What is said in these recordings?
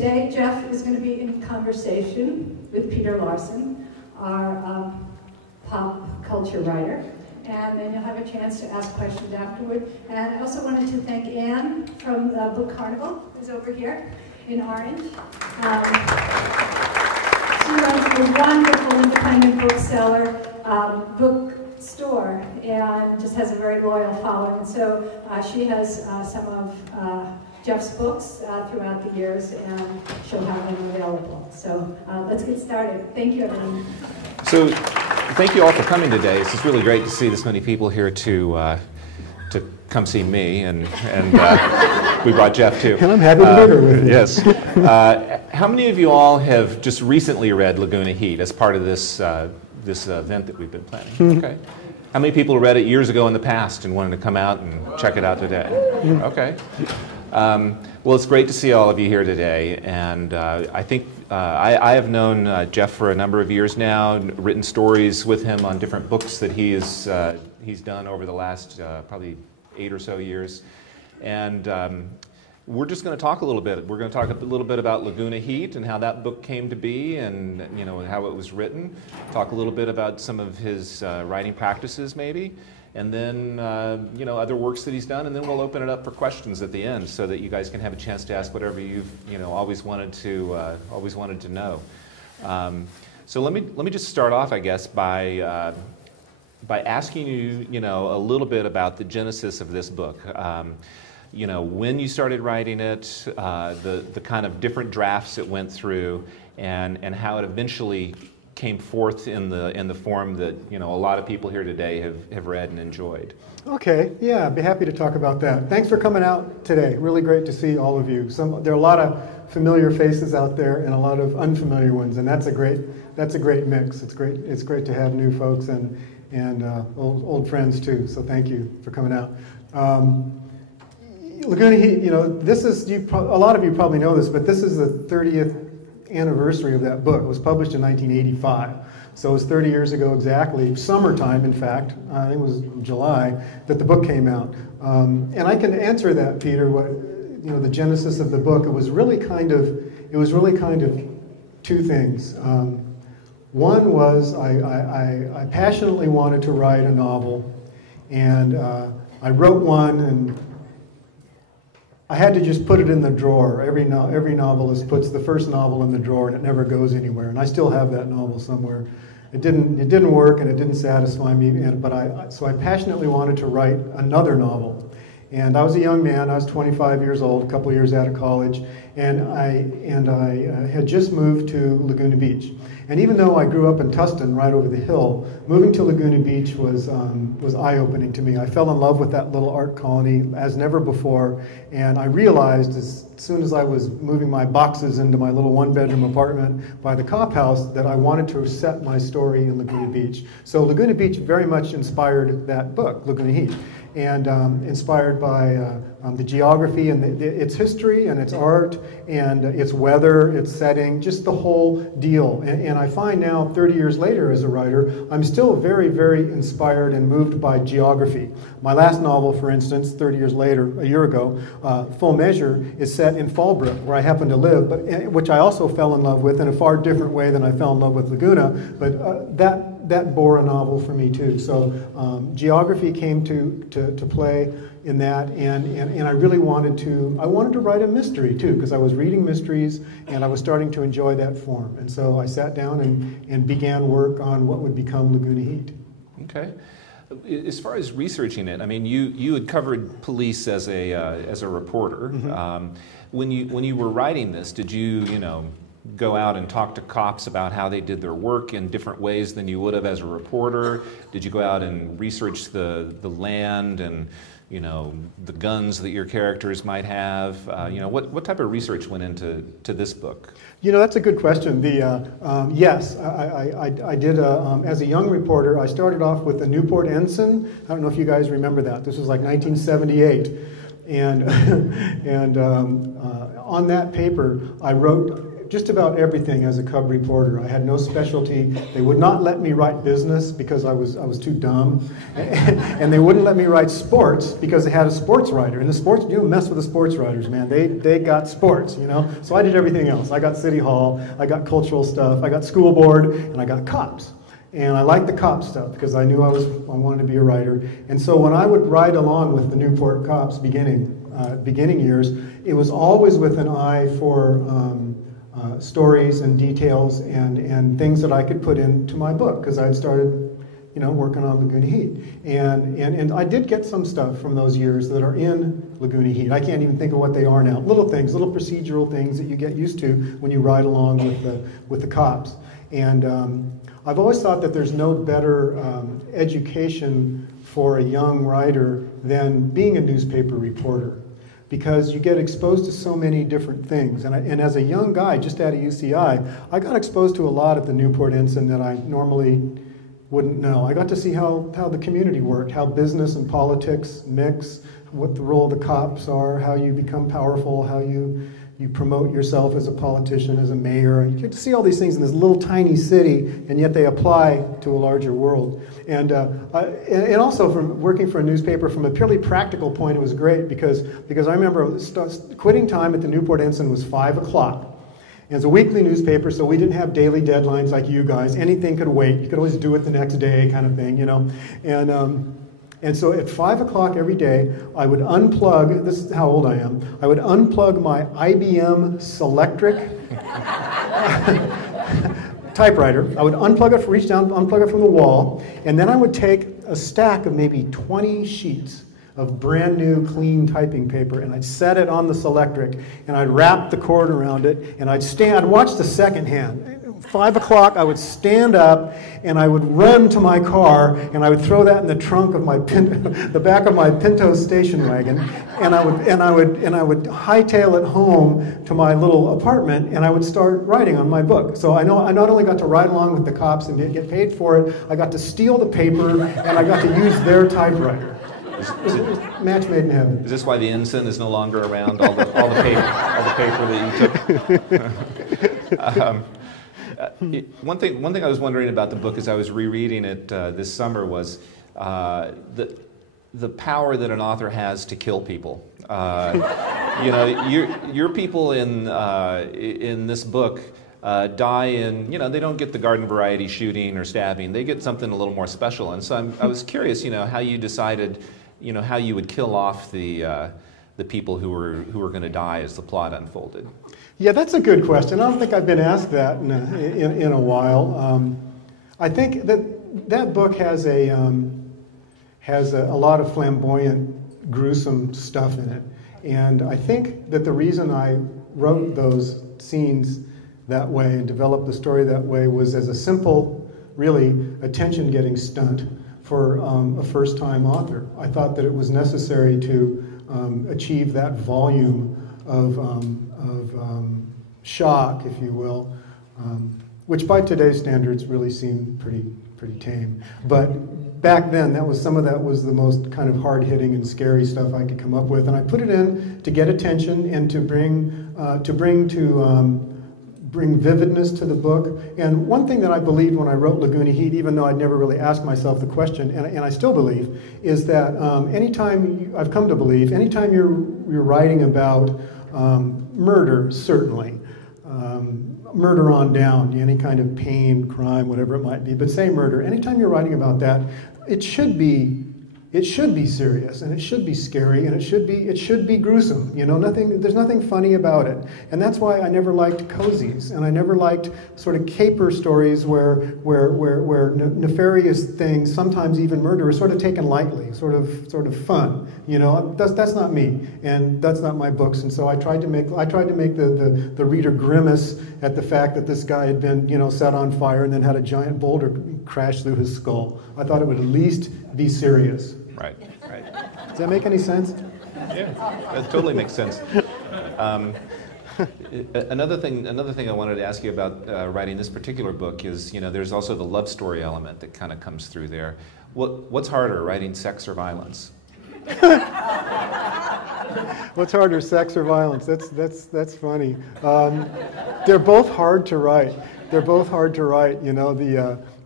today, Jeff is going to be in conversation with Peter Larsen, our pop culture writer, and then you'll have a chance to ask questions afterward. And I also wanted to thank Anne from Book Carnival, who's over here in Orange. She runs a wonderful independent bookseller, bookstore, and just has a very loyal following. So she has some of Jeff's books throughout the years, and she'll have them available. So let's get started. Thank you, everyone. So thank you all for coming today. It's just really great to see this many people here to come see me, and we brought Jeff too. And I'm happy to be here with you. Yes. How many of you all have just recently read Laguna Heat as part of this this event that we've been planning? Okay. How many people read it years ago in the past and wanted to come out and check it out today? Okay. Well, it's great to see all of you here today, and I think I have known Jeff for a number of years now, written stories with him on different books that he's done over the last probably 8 or so years, and we're just going to talk a little bit. We're going to talk a little bit about Laguna Heat and how that book came to be, and how it was written. Talk a little bit about some of his writing practices, maybe. And then, other works that he's done, and then we'll open it up for questions at the end, so that you guys can have a chance to ask whatever you've, always wanted to know. So let me just start off, I guess, by asking you, a little bit about the genesis of this book. When you started writing it, the kind of different drafts it went through, and how it eventually came forth in the form that a lot of people here today have read and enjoyed. Okay, yeah, I'd be happy to talk about that. Thanks for coming out today. Really great to see all of you. There are a lot of familiar faces out there and a lot of unfamiliar ones, and that's a great mix. It's great to have new folks and old friends too. So thank you for coming out. Laguna Heat, this is a lot of you probably know this, but this is the 30th anniversary of that book. It was published in 1985, so it was 30 years ago exactly, summertime in fact, I think it was July, that the book came out. And I can answer that, Peter, the genesis of the book. It was really kind of two things. One was I passionately wanted to write a novel, and I wrote one, and I had to just put it in the drawer. Every novelist puts the first novel in the drawer, and it never goes anywhere. And I still have that novel somewhere. It didn't work, and it didn't satisfy me. So I passionately wanted to write another novel. And I was a young man. I was 25 years old, a couple of years out of college, and I had just moved to Laguna Beach. And even though I grew up in Tustin, right over the hill, moving to Laguna Beach was eye-opening to me. I fell in love with that little art colony as never before, and I realized as soon as I was moving my boxes into my little one-bedroom apartment by the Cop House that I wanted to set my story in Laguna Beach. So Laguna Beach very much inspired that book, Laguna Heat, and inspired by the geography and its history and its art and its weather, its setting, just the whole deal. And I find now, 30 years later as a writer, I'm still very, very inspired and moved by geography. My last novel, for instance, 30 years later, a year ago, Full Measure, is set in Fallbrook, where I happen to live, but which I also fell in love with in a far different way than I fell in love with Laguna, but that bore a novel for me too. So geography came to play in that, and I really wanted to write a mystery too, because I was reading mysteries and I was starting to enjoy that form. And so I sat down and began work on what would become Laguna Heat. Okay. As far as researching it, I mean, you had covered police as a reporter. Mm-hmm. When you were writing this, did you go out and talk to cops about how they did their work in different ways than you would have as a reporter? Did you go out and research the land and the guns that your characters might have? What type of research went into this book? That's a good question. Yes, I did. As a young reporter, I started off with the Newport Ensign. I don't know if you guys remember that. This was like 1978, and on that paper, I wrote just about everything as a cub reporter. I had no specialty. They would not let me write business because I was too dumb, and they wouldn't let me write sports because they had a sports writer. And the sports, you don't mess with the sports writers, man. They got sports, you know. So I did everything else. I got city hall, I got cultural stuff, I got school board, and I got cops. And I liked the cop stuff because I knew I wanted to be a writer. And so when I would ride along with the Newport cops beginning years, it was always with an eye for stories and details and things that I could put into my book, because I'd started, you know, working on Laguna Heat. And I did get some stuff from those years that are in Laguna Heat. I can't even think of what they are now. Little things, little procedural things that you get used to when you ride along with the cops. And I've always thought that there's no better education for a young writer than being a newspaper reporter, because you get exposed to so many different things. And as a young guy, just out of UCI, I got exposed to a lot at the Newport Ensign that I normally wouldn't know. I got to see how the community worked, how business and politics mix, what the role of the cops are, how you become powerful, how you promote yourself as a politician, as a mayor. You get to see all these things in this little tiny city, and yet they apply to a larger world. And also from working for a newspaper, from a purely practical point, it was great because I remember quitting time at the Newport Ensign was 5 o'clock. And it's a weekly newspaper, so we didn't have daily deadlines like you guys. Anything could wait. You could always do it the next day, kind of thing, you know. And so at 5 o'clock every day, I would unplug, this is how old I am, I would unplug my IBM Selectric typewriter. I would unplug it, reach down, unplug it from the wall, and then I would take a stack of maybe 20 sheets of brand new clean typing paper, and I'd set it on the Selectric, and I'd wrap the cord around it, and I'd watch the second hand. 5 o'clock, I would stand up and I would run to my car and I would throw that in the trunk of my the back of my Pinto station wagon, and I would hightail it home to my little apartment, and I would start writing on my book. So I not only got to ride along with the cops and get paid for it, I got to steal the paper and I got to use their typewriter. Match made in heaven. Is this why the ensign is no longer around? All the paper that you took. One thing I was wondering about the book as I was rereading it this summer was the power that an author has to kill people. You know, your people in this book die in, you know, they don't get the garden variety shooting or stabbing. They get something a little more special. And so I was curious, you know, how you decided, you know, how you would kill off the people who were going to die as the plot unfolded. Yeah, that's a good question. I don't think I've been asked that in a while. I think that book has a lot of flamboyant, gruesome stuff in it, and I think that the reason I wrote those scenes that way and developed the story that way was as a simple, really attention-getting stunt for a first-time author. I thought that it was necessary to achieve that volume of shock, if you will, which by today's standards really seemed pretty tame. But back then, some of that was the most kind of hard-hitting and scary stuff I could come up with, and I put it in to get attention and to bring vividness to the book. And one thing that I believed when I wrote Laguna Heat, even though I'd never really asked myself the question, and I still believe, is that I've come to believe, anytime you're writing about murder, certainly, murder on down, any kind of pain, crime, whatever it might be, but say murder, anytime you're writing about that, it should be serious, and it should be scary, and it should be gruesome. You know, there's nothing funny about it. And that's why I never liked cozies, and I never liked sort of caper stories where nefarious things, sometimes even murder, are sort of taken lightly, sort of fun. You know, that's not me, and that's not my books. And so I tried to make the reader grimace at the fact that this guy had been, you know, set on fire and then had a giant boulder crash through his skull. I thought it would at least be serious. Right. Does that make any sense? Yeah, that totally makes sense. Another thing I wanted to ask you about writing this particular book is, you know, there's also the love story element that kind of comes through there. What's harder, writing sex or violence? What's harder, sex or violence? That's funny. They're both hard to write. They're both hard to write. You know,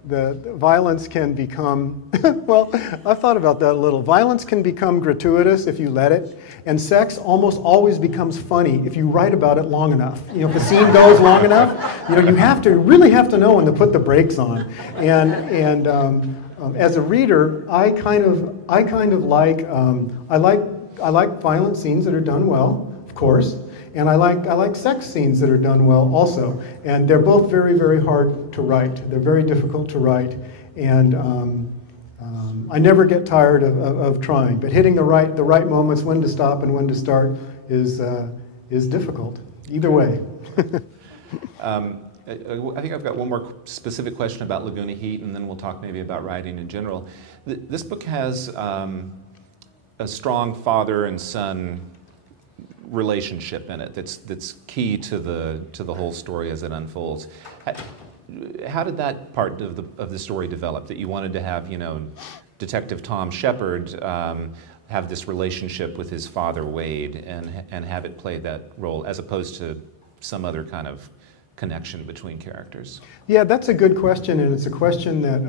the violence can become, well, I've thought about that a little. Violence can become gratuitous if you let it, and sex almost always becomes funny if you write about it long enough. You know, if the scene goes long enough, you know, you really have to know when to put the brakes on. And as a reader, I like violent scenes that are done well, of course. And I like sex scenes that are done well also. And they're both very, very hard to write. They're very difficult to write. And I never get tired of trying. But hitting the right moments, when to stop and when to start, is difficult. Either way. I think I've got one more specific question about Laguna Heat, and then we'll talk maybe about writing in general. This book has a strong father and son relationship in it that's key to the whole story as it unfolds. How did that part of the story develop? That you wanted to have, you know, Detective Tom Shepard have this relationship with his father Wade and have it play that role, as opposed to some other kind of connection between characters? Yeah, that's a good question, and it's a question that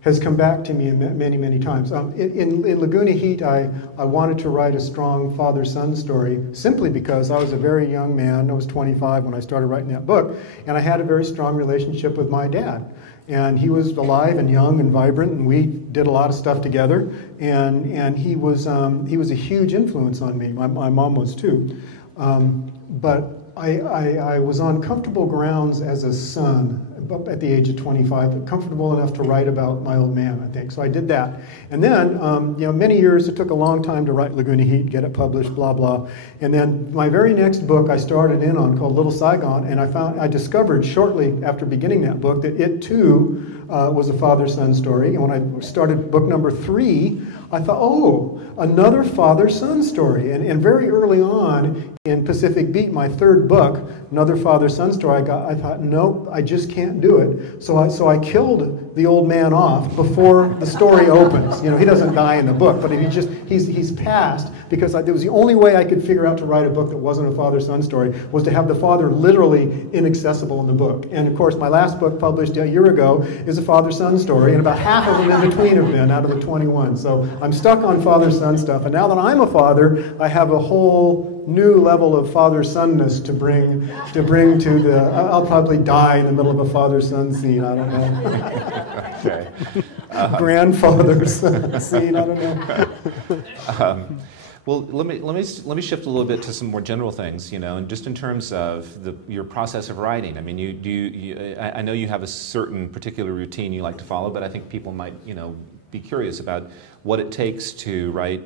has come back to me many, many times. In Laguna Heat, I wanted to write a strong father-son story simply because I was a very young man. I was 25 when I started writing that book, and I had a very strong relationship with my dad. And he was alive and young and vibrant, and we did a lot of stuff together. And he was a huge influence on me. My mom was too. But I was on comfortable grounds as a son at the age of 25, but comfortable enough to write about my old man, I think. So I did that. And then, you know, many years, it took a long time to write Laguna Heat, get it published, blah, blah. And then my very next book I started in on, called Little Saigon, and I discovered shortly after beginning that book that it too was a father-son story. And when I started book number 3, I thought, oh, another father-son story. And very early on in Pacific Beat, my 3rd book, another father-son story, I thought, nope, I just can't do it. So I killed the old man off before the story opens. You know, he doesn't die in the book, but he's passed, because it was the only way I could figure out to write a book that wasn't a father-son story, was to have the father literally inaccessible in the book. And of course, my last book, published a year ago, is a father-son story, and about half of them in between have been out of the 21. So I'm stuck on father-son stuff, and now that I'm a father, I have a whole new level of father-sonness to bring to the. I'll probably die in the middle of a father-son scene. I don't know. Okay. Grandfather's scene. I don't know. Well, let me shift a little bit to some more general things, you know, and just in terms of your process of writing. I mean, I know you have a certain particular routine you like to follow, but I think people might, you know, be curious about what it takes to write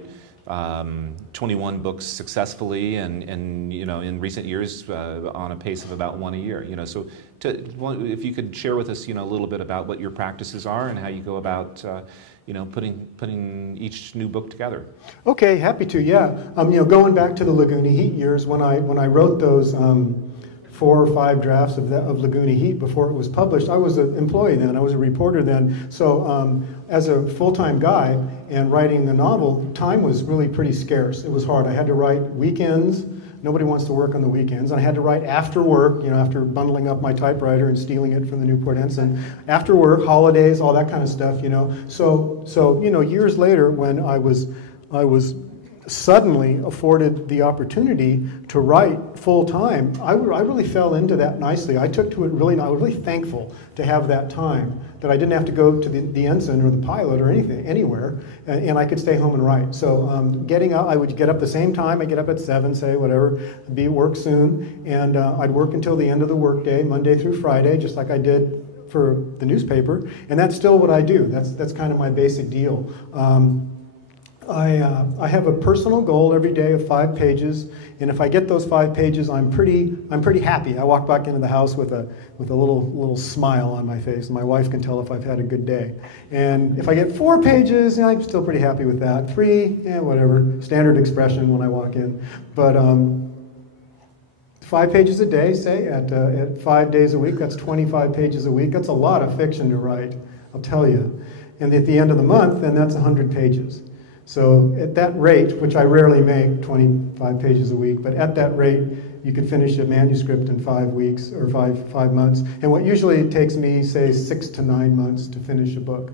21 books successfully, and you know, in recent years on a pace of about 1 a year. You know, so if you could share with us, you know, a little bit about what your practices are and how you go about, you know, putting each new book together. Okay, happy to. Yeah, you know, going back to the Laguna Heat years, when I wrote those 4 or 5 drafts of Laguna Heat before it was published, I was an employee then. I was a reporter then. So as a full-time guy and writing the novel, time was really pretty scarce. It was hard. I had to write weekends. Nobody wants to work on the weekends. And I had to write after work, you know, after bundling up my typewriter and stealing it from the Newport Ensign. After work, holidays, all that kind of stuff, you know. So you know, years later, when I was suddenly afforded the opportunity to write full time, I really fell into that nicely. I took to it really. I was really thankful to have that time, that I didn't have to go to the ensign or the pilot or anywhere, and I could stay home and write. So getting up, I would get up the same time. I get up at 7, say, whatever, be at work soon, and I'd work until the end of the workday, Monday through Friday, just like I did for the newspaper, and that's still what I do. That's kind of my basic deal. I have a personal goal every day of 5 pages, and if I get those 5 pages, I'm pretty happy. I walk back into the house with a little smile on my face, and my wife can tell if I've had a good day. And if I get 4 pages, you know, I'm still pretty happy with that. 3, yeah, whatever, standard expression when I walk in. But 5 pages a day, say, at 5 days a week, that's 25 pages a week. That's a lot of fiction to write, I'll tell you. and at the end of the month, then that's 100 pages. So at that rate, which I rarely make, 25 pages a week, but at that rate, you can finish a manuscript in 5 weeks or five months. And what usually takes me, say, 6 to 9 months to finish a book,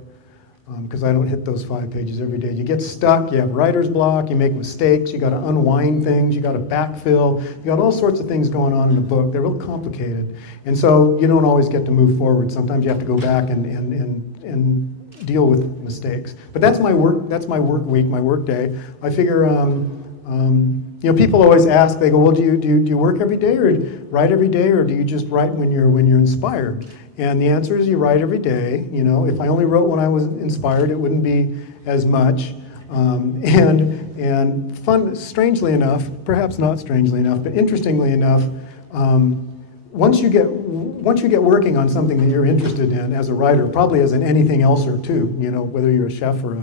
because I don't hit those 5 pages every day. You get stuck, you have writer's block, you make mistakes, you got to unwind things, you got to backfill, you got all sorts of things going on in a book. They're real complicated. And so you don't always get to move forward. Sometimes you have to go back and deal with mistakes. But that's my work week, my work day. I figure, you know, people always ask, they go, well, do you work every day or write every day, or do you just write when you're inspired? And the answer is you write every day. You know, if I only wrote when I was inspired, it wouldn't be as much. And fun, strangely enough, perhaps not strangely enough, but interestingly enough, once you get working on something that you're interested in as a writer, probably as in anything else or two, you know, whether you're a chef or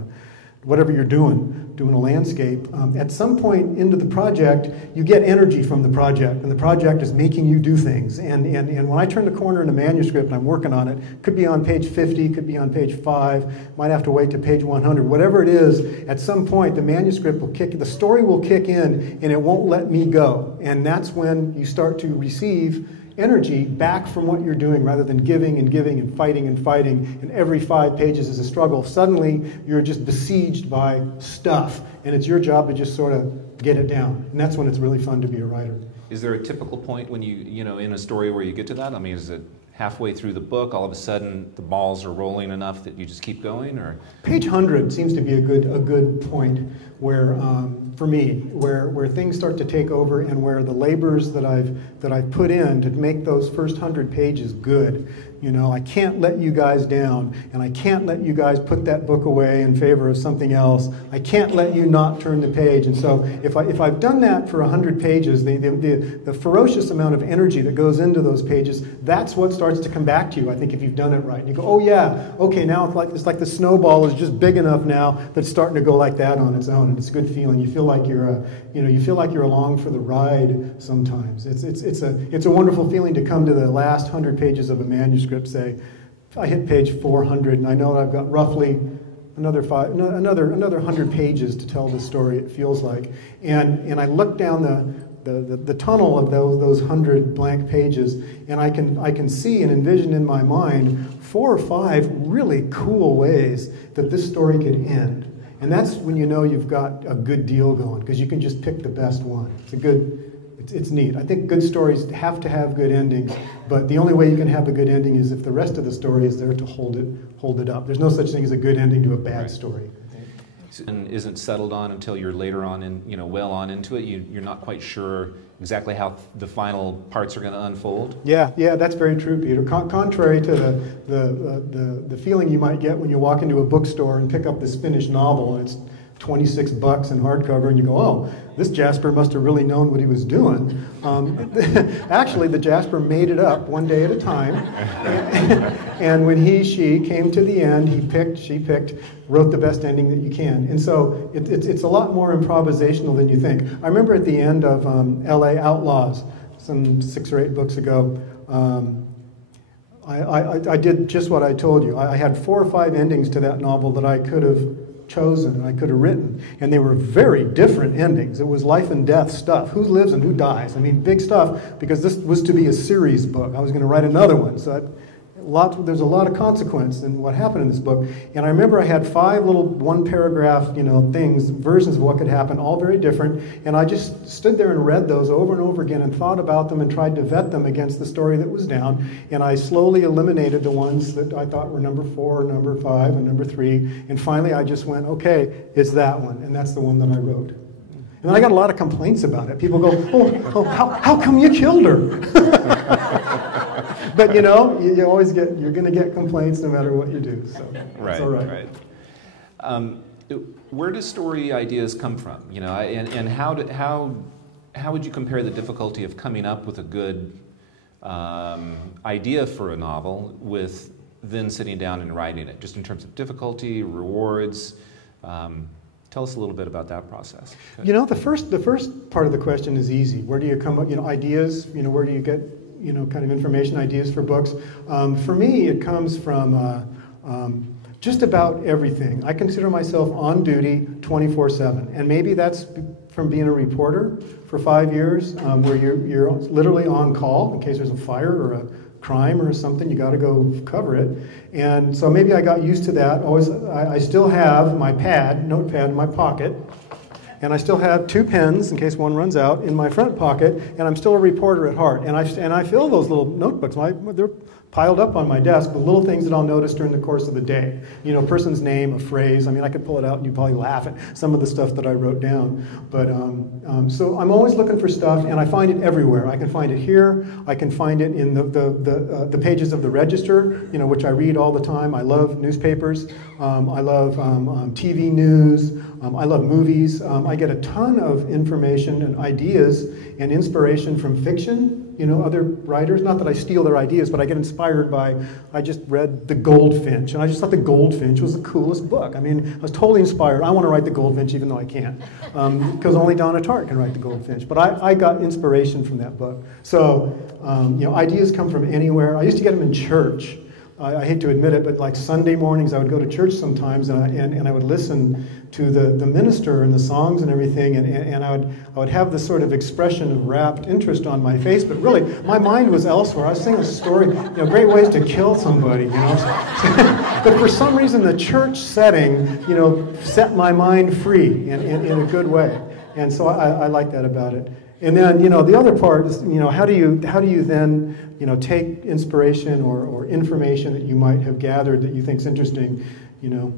whatever you're doing a landscape, at some point into the project, you get energy from the project, and the project is making you do things. And when I turn the corner in a manuscript and I'm working on it, could be on page 50, could be on page 5, might have to wait to page 100, whatever it is, at some point the manuscript will the story will kick in, and it won't let me go. And that's when you start to receive energy back from what you're doing, rather than giving and giving and fighting, and every 5 pages is a struggle. Suddenly you're just besieged by stuff, and it's your job to just sort of get it down. And that's when it's really fun to be a writer. Is there a typical point when you know, in a story where you get to that? I mean, is it halfway through the book, all of a sudden the balls are rolling enough that you just keep going, or? Page 100 seems to be a good point where, for me, where things start to take over, and where the labors that I've put in to make those first 100 pages good. You know, I can't let you guys down, and I can't let you guys put that book away in favor of something else. I can't let you not turn the page. And so if I've done that for 100 pages, the ferocious amount of energy that goes into those pages, that's what starts to come back to you, I think, if you've done it right. And you go, oh yeah, okay, now it's like the snowball is just big enough now that it's starting to go like that on its own, and it's a good feeling. You feel like you're along for the ride sometimes. It's a wonderful feeling to come to the last 100 pages of a manuscript. Say, I hit page 400, and I know I've got roughly another 100 pages to tell this story. It feels like, and I look down the tunnel of those 100 blank pages, and I can see and envision in my mind 4 or 5 really cool ways that this story could end. And that's when you know you've got a good deal going, because you can just pick the best one. It's neat. I think good stories have to have good endings, but the only way you can have a good ending is if the rest of the story is there to hold it up. There's no such thing as a good ending to a bad story. And isn't settled on until you're later on in, you know, well on into it. You're not quite sure exactly how the final parts are going to unfold. Yeah, that's very true, Peter. Contrary to the feeling you might get when you walk into a bookstore and pick up this finished novel, and it's $26 in hardcover, and you go, oh, this Jasper must have really known what he was doing. Actually, the Jasper made it up one day at a time. And when she came to the end, she picked, wrote the best ending that you can. And so it's a lot more improvisational than you think. I remember at the end of L.A. Outlaws, some 6 or 8 books ago, I did just what I told you. I had 4 or 5 endings to that novel that I could have chosen and I could have written, and they were very different endings. It was life and death stuff. Who lives and who dies? I mean, big stuff, because this was to be a series book. I was going to write another one, so there's a lot of consequence in what happened in this book. And I remember I had 5 little 1-paragraph, things, versions of what could happen, all very different. And I just stood there and read those over and over again and thought about them and tried to vet them against the story that was down. And I slowly eliminated the ones that I thought were number 4, number 5, and number 3. And finally I just went, okay, it's that one. And that's the one that I wrote. And then I got a lot of complaints about it. People go, how come you killed her? But you always you're going to get complaints no matter what you do. So right, it's all right. Where do story ideas come from? And how would you compare the difficulty of coming up with a good idea for a novel with then sitting down and writing it, just in terms of difficulty, rewards? Tell us a little bit about that process. The first part of the question is easy. Where do you come up? Ideas. Where do you get kind of information, ideas for books? For me, it comes from just about everything. I consider myself on duty 24/7, and maybe that's from being a reporter for 5 years, where you're literally on call in case there's a fire or a crime or something. You got to go cover it, and so maybe I got used to that. I still have my notepad in my pocket, and I still have 2 pens in case one runs out in my front pocket, and I'm still a reporter at heart. And I fill those little notebooks. They're piled up on my desk with little things that I'll notice during the course of the day. You know, a person's name, a phrase. I mean, I could pull it out and you'd probably laugh at some of the stuff that I wrote down. But so I'm always looking for stuff, and I find it everywhere. I can find it here. I can find it in the pages of the Register, you know, which I read all the time. I love newspapers. I love TV news. I love movies. I get a ton of information and ideas and inspiration from fiction. You know, other writers, not that I steal their ideas, but I get inspired by, I just read The Goldfinch, and I just thought The Goldfinch was the coolest book. I mean, I was totally inspired. I want to write The Goldfinch, even though I can't, because only Donna Tartt can write The Goldfinch. But I got inspiration from that book. So, you know, ideas come from anywhere. I used to get them in church. I hate to admit it, but like Sunday mornings, I would go to church sometimes, and I would listen to the minister and the songs and everything, and I would have this sort of expression of rapt interest on my face, but really, my mind was elsewhere. I was singing a story, you know, great ways to kill somebody, you know. But for some reason, the church setting, you know, set my mind free in a good way, and so I like that about it. And then, you know, the other part is, you know, how do you then, you know, take inspiration or information that you might have gathered that you think is interesting, you know,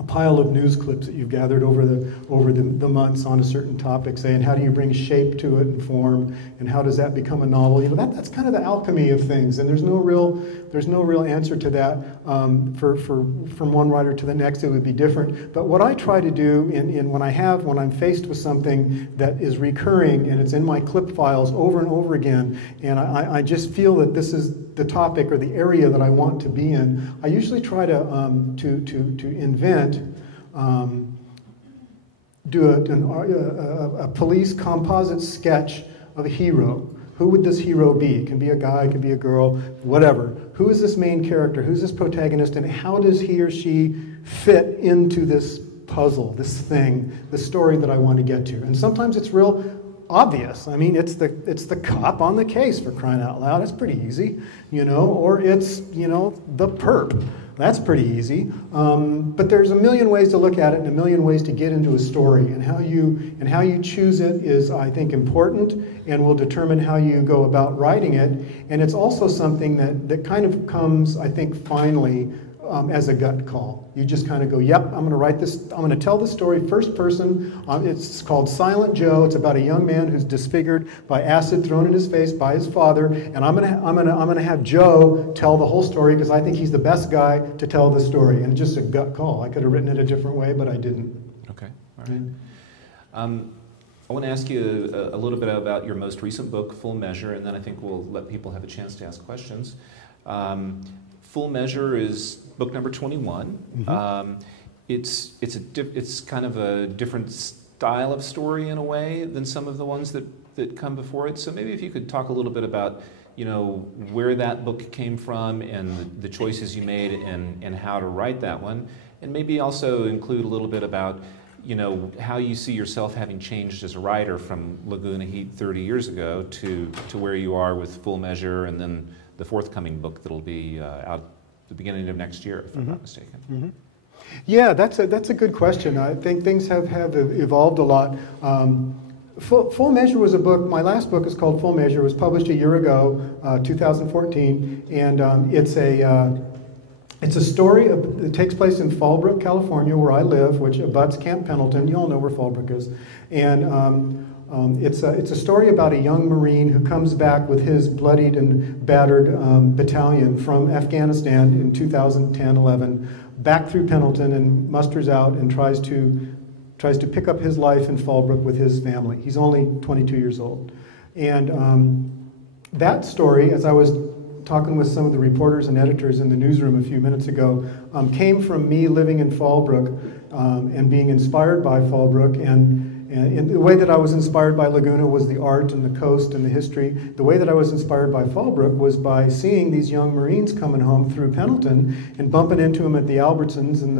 a pile of news clips that you've gathered over the months on a certain topic, say, and how do you bring shape to it and form, and how does that become a novel? You know, that's kind of the alchemy of things, and there's no real answer to that. From one writer to the next, it would be different. But what I try to do when I'm faced with something that is recurring and it's in my clip files over and over again, and I just feel that this is the topic or the area that I want to be in, I usually try to invent. Do a police composite sketch of a hero. Who would this hero be? It can be a guy, it can be a girl, whatever. Who is this main character? Who's this protagonist? And how does he or she fit into this puzzle, this thing, the story that I want to get to? And sometimes it's real obvious. I mean, it's the cop on the case, for crying out loud. That's pretty easy, you know. Or it's, you know, the perp. That's pretty easy. But there's a million ways to look at it and a million ways to get into a story. And how you choose it is, I think, important and will determine how you go about writing it. And it's also something that kind of comes, I think, finally as a gut call. You just kind of go, yep, I'm going to write this, I'm going to tell the story first person. It's called Silent Joe. It's about a young man who's disfigured by acid thrown in his face by his father, and I'm going to have Joe tell the whole story because I think he's the best guy to tell the story. And it's just a gut call. I could have written it a different way, but I didn't. Okay, all right. I want to ask you a little bit about your most recent book, Full Measure, and then I think we'll let people have a chance to ask questions. Full Measure is book number 21. Mm-hmm. It's kind of a different style of story in a way than some of the ones that come before it. So maybe if you could talk a little bit about, you know, where that book came from and the choices you made and how to write that one, and maybe also include a little bit about, you know, how you see yourself having changed as a writer from Laguna Heat 30 years ago to where you are with Full Measure, and then the forthcoming book that'll be out the beginning of next year, if I'm not mistaken. Mm-hmm. Yeah, that's a good question. I think things have evolved a lot. Full Measure was a book. My last book is called Full Measure. It was published a year ago, 2014, and it's a story that takes place in Fallbrook, California, where I live, which abuts Camp Pendleton. You all know where Fallbrook is, and it's a story about a young Marine who comes back with his bloodied and battered battalion from Afghanistan in 2010-11, back through Pendleton, and musters out and tries to pick up his life in Fallbrook with his family. He's only 22 years old. And that story, as I was talking with some of the reporters and editors in the newsroom a few minutes ago, came from me living in Fallbrook and being inspired by Fallbrook, and And the way that I was inspired by Laguna was the art and the coast and the history. The way that I was inspired by Fallbrook was by seeing these young Marines coming home through Pendleton and bumping into them at the Albertsons and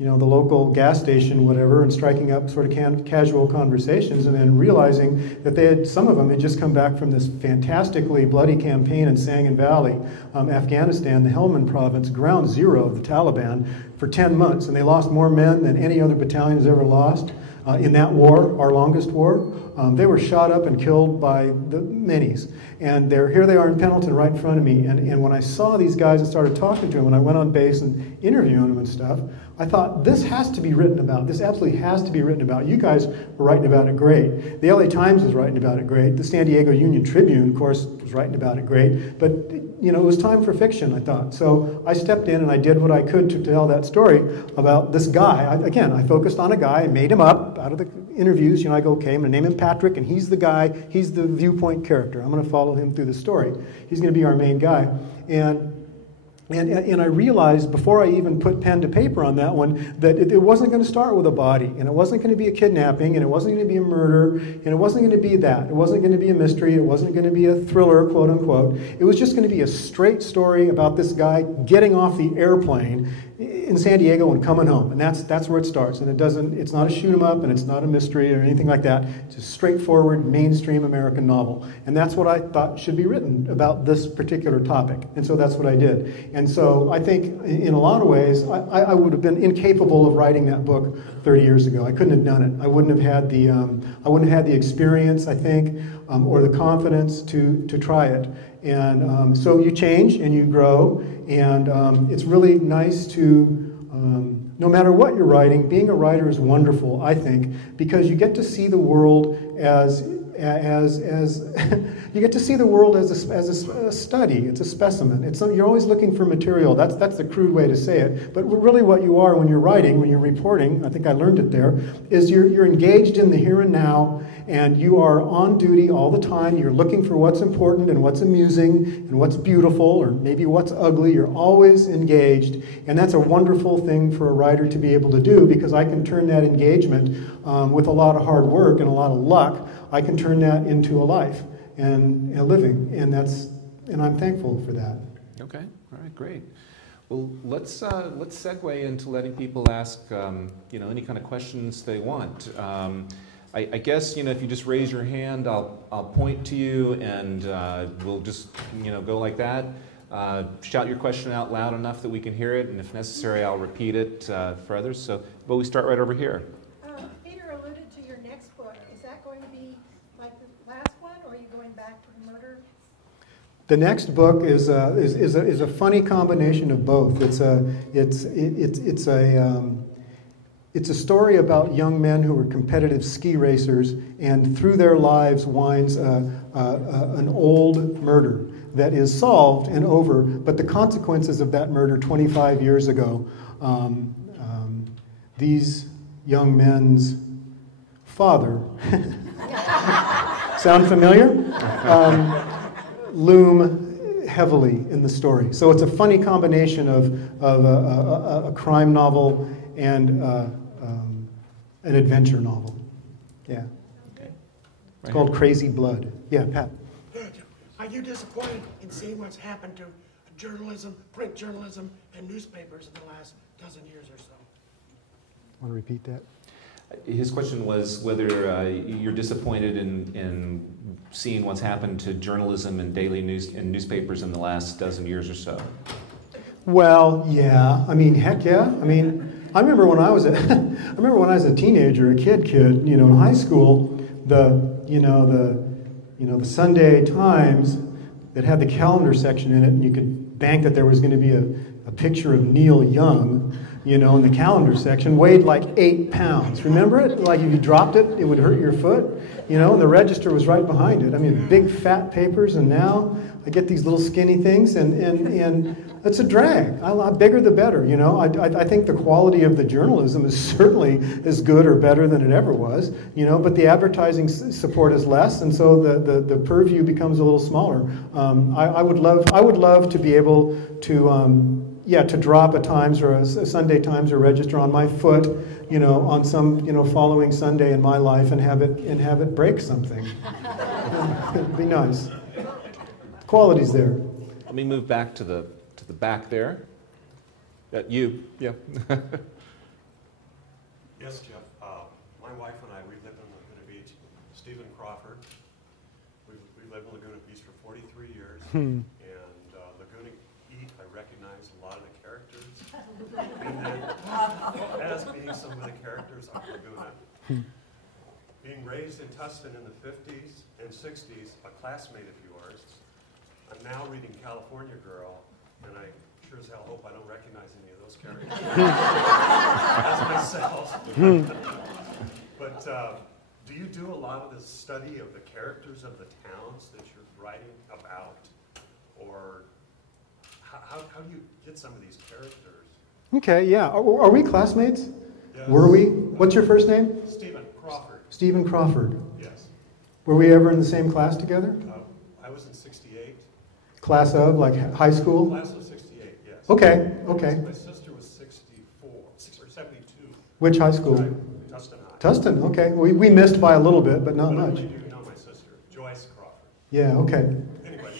the local gas station, whatever, and striking up sort of casual conversations, and then realizing that some of them had just come back from this fantastically bloody campaign in Saigon Valley, Afghanistan, the Helmand province, ground zero of the Taliban, for 10 months, and they lost more men than any other battalion has ever lost. In that war, our longest war, they were shot up and killed by the minis. And here they are in Pendleton right in front of me. And when I saw these guys and started talking to them, and I went on base and interviewing them and stuff, I thought, this has to be written about. This absolutely has to be written about. You guys were writing about it great. The LA Times was writing about it great. The San Diego Union Tribune, of course, was writing about it great. But, it was time for fiction, I thought. So I stepped in and I did what I could to tell that story about this guy. I focused on a guy. I made him up out of the interviews. I go, okay, I'm going to name him Patrick, and he's the guy. He's the viewpoint character. I'm going to follow him through the story. He's going to be our main guy. And I realized before I even put pen to paper on that one that it wasn't going to start with a body, and it wasn't going to be a kidnapping, and it wasn't going to be a murder, and it wasn't going to be that. It wasn't going to be a mystery. It wasn't going to be a thriller, quote unquote. It was just going to be a straight story about this guy getting off the airplane in San Diego and coming home, and that's where it starts. And it's not a shoot 'em up, and it's not a mystery or anything like that. It's a straightforward mainstream American novel, and that's what I thought should be written about this particular topic. And so that's what I did. And so I think in a lot of ways I would have been incapable of writing that book 30 years ago. I couldn't have done it. I wouldn't have had the experience, I think, or the confidence to try it. And so you change and you grow, and it's really nice to, no matter what you're writing, being a writer is wonderful, I think, because you get to see the world as you get to see the world as a study. It's a specimen. You're always looking for material. That's the crude way to say it. But really what you are when you're writing, when you're reporting, I think I learned it there, is you're engaged in the here and now, and you are on duty all the time. You're looking for what's important and what's amusing and what's beautiful or maybe what's ugly. You're always engaged, and that's a wonderful thing for a writer to be able to do, because I can turn that engagement with a lot of hard work and a lot of luck. I can turn that into a life and a living, and I'm thankful for that. Okay, all right, great. Well, let's segue into letting people ask any kind of questions they want. I guess if you just raise your hand, I'll point to you, and we'll just go like that. Shout your question out loud enough that we can hear it, and if necessary, I'll repeat it for others. But we start right over here. Peter alluded to your next book. Is that going to be like the last one, or are you going back to the murder? The next book is a funny combination of both. It's a story about young men who were competitive ski racers, and through their lives winds an old murder that is solved and over, but the consequences of that murder 25 years ago, these young men's father, sound familiar? Loom heavily in the story. So it's a funny combination of a crime novel and an adventure novel. Yeah. Okay. It's called Crazy Blood. Yeah, Pat. Are you disappointed in seeing what's happened to journalism, print journalism, and newspapers in the last dozen years or so? Want to repeat that? His question was whether you're disappointed in seeing what's happened to journalism and daily news and newspapers in the last dozen years or so. Well, yeah. I mean, heck yeah. I mean, I remember when I was a teenager, a kid, in high school, the Sunday Times that had the calendar section in it, and you could bank that there was going to be a picture of Neil Young, in the calendar section, weighed like 8 pounds. Remember it? Like if you dropped it, it would hurt your foot, and the register was right behind it. I mean, big fat papers, and now I get these little skinny things, and it's a drag. Bigger the better, I think the quality of the journalism is certainly as good or better than it ever was, but the advertising support is less, and so the purview becomes a little smaller. I would love to be able to to drop a Times or a Sunday Times or Register on my foot, on some, following Sunday in my life and have it break something. It'd be nice. Quality's there. Let me move back to the back there. You, yeah. Yes, Jeff. My wife and I, we live in Laguna Beach. Stephen Crawford. We lived in Laguna Beach for 43 years. And Laguna Heat, I recognize a lot of the characters. And as being some of the characters of Laguna. Being raised in Tustin in the 50s and 60s, a classmate of yours. I'm now reading California Girl, and I sure as hell hope I don't recognize any of those characters. As myself. But do you do a lot of the study of the characters of the towns that you're writing about? Or how do you get some of these characters? Okay, yeah. Are we classmates? Yes. Were we? What's your first name? Stephen Crawford. Stephen Crawford. Yes. Were we ever in the same class together? I was in 68. Class of, like high school? Class of 68, yes. Okay. My sister was 64, or 72. Which high school? Tustin High. Tustin, okay. We missed by a little bit, but not But I much. really do know my sister, Joyce Crawford. Yeah, okay. Anyway,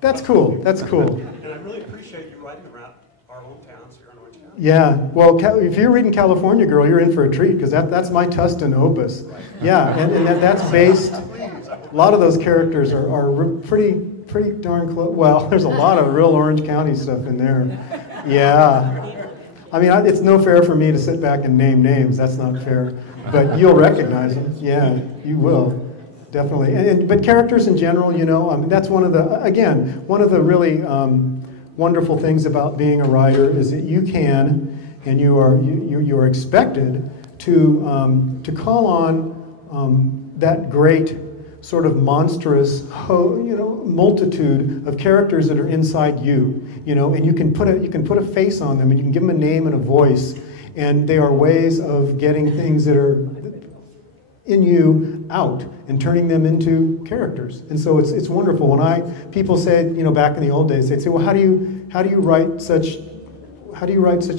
That's cool. That's cool. And I really appreciate you writing around our hometowns here in Orange County. Yeah, well, if you're reading California Girl, you're in for a treat, because that's my Tustin opus. Yeah, and that's based, a lot of those characters are pretty darn close. Well, there's a lot of real Orange County stuff in there. Yeah. I mean, it's no fair for me to sit back and name names. That's not fair. But you'll recognize them. Yeah, you will. Definitely. But characters in general, I mean, that's one of the really wonderful things about being a writer is that you can, and you are expected to call on that great sort of monstrous, multitude of characters that are inside you, and you can put a face on them, and you can give them a name and a voice, and they are ways of getting things that are in you out and turning them into characters. And so it's wonderful. When people say, back in the old days, they'd say, well, how do you write such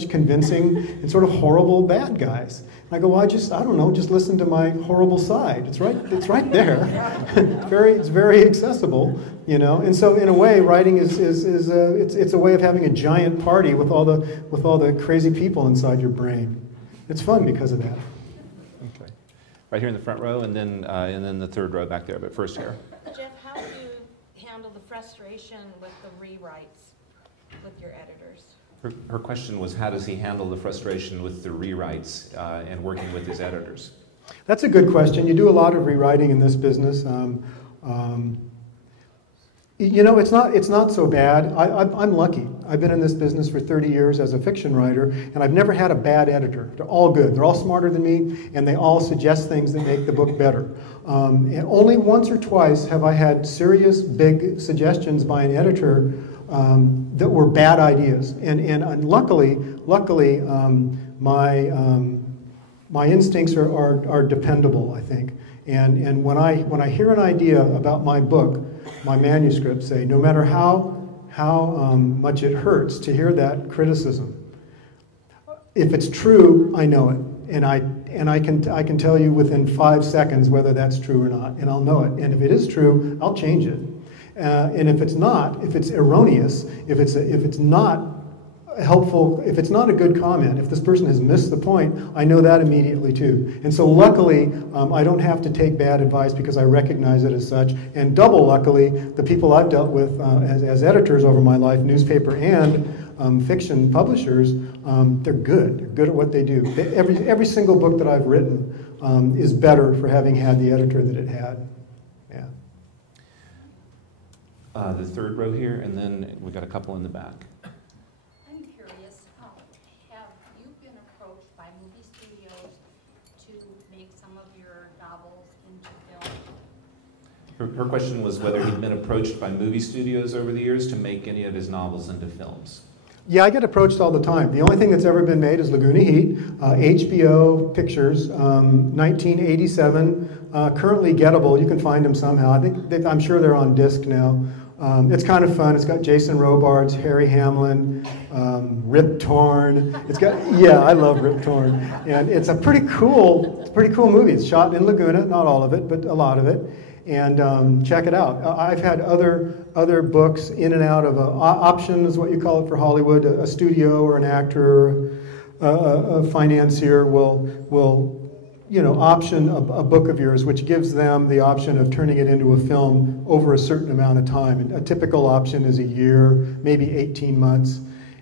convincing and sort of horrible bad guys? And I go, well, I don't know, just listen to my horrible side. It's right there. It's very accessible, And so in a way, writing is it's a way of having a giant party with all the crazy people inside your brain. It's fun because of that. Okay. Right here in the front row, and then the third row back there, but first here. Jeff, how do you handle the frustration with the rewrites with your editors? Her question was, how does he handle the frustration with the rewrites and working with his editors? That's a good question. You do a lot of rewriting in this business. It's not so bad. I'm lucky. I've been in this business for 30 years as a fiction writer, and I've never had a bad editor. They're all good. They're all smarter than me, and they all suggest things that make the book better. And only once or twice have I had serious, big suggestions by an editor that were bad ideas. And luckily, my instincts are dependable, I think. And when I hear an idea about my book, my manuscript, say, no matter how much it hurts to hear that criticism, if it's true, I know it, and I can tell you within 5 seconds whether that's true or not, and I'll know it. And if it is true, I'll change it. And if it's not, if it's erroneous, if it's not helpful, if it's not a good comment, if this person has missed the point, I know that immediately too. And so luckily, I don't have to take bad advice because I recognize it as such. And double luckily, the people I've dealt with as editors over my life, newspaper and fiction publishers, they're good. They're good at what they do. Every single book that I've written is better for having had the editor that it had. Yeah. The third row here, and then we got a couple in the back. Her question was whether he'd been approached by movie studios over the years to make any of his novels into films. Yeah, I get approached all the time. The only thing that's ever been made is Laguna Heat, HBO Pictures, 1987, currently gettable. You can find them somehow. I'm sure they're on disc now. It's kind of fun. It's got Jason Robards, Harry Hamlin, Rip Torn. It's got, yeah, I love Rip Torn. And it's a pretty cool movie. It's shot in Laguna, not all of it, but a lot of it. And check it out. I've had other books in and out of option is what you call it for Hollywood. A studio or an actor, a financier will option a book of yours, which gives them the option of turning it into a film over a certain amount of time. And a typical option is a year, maybe 18 months.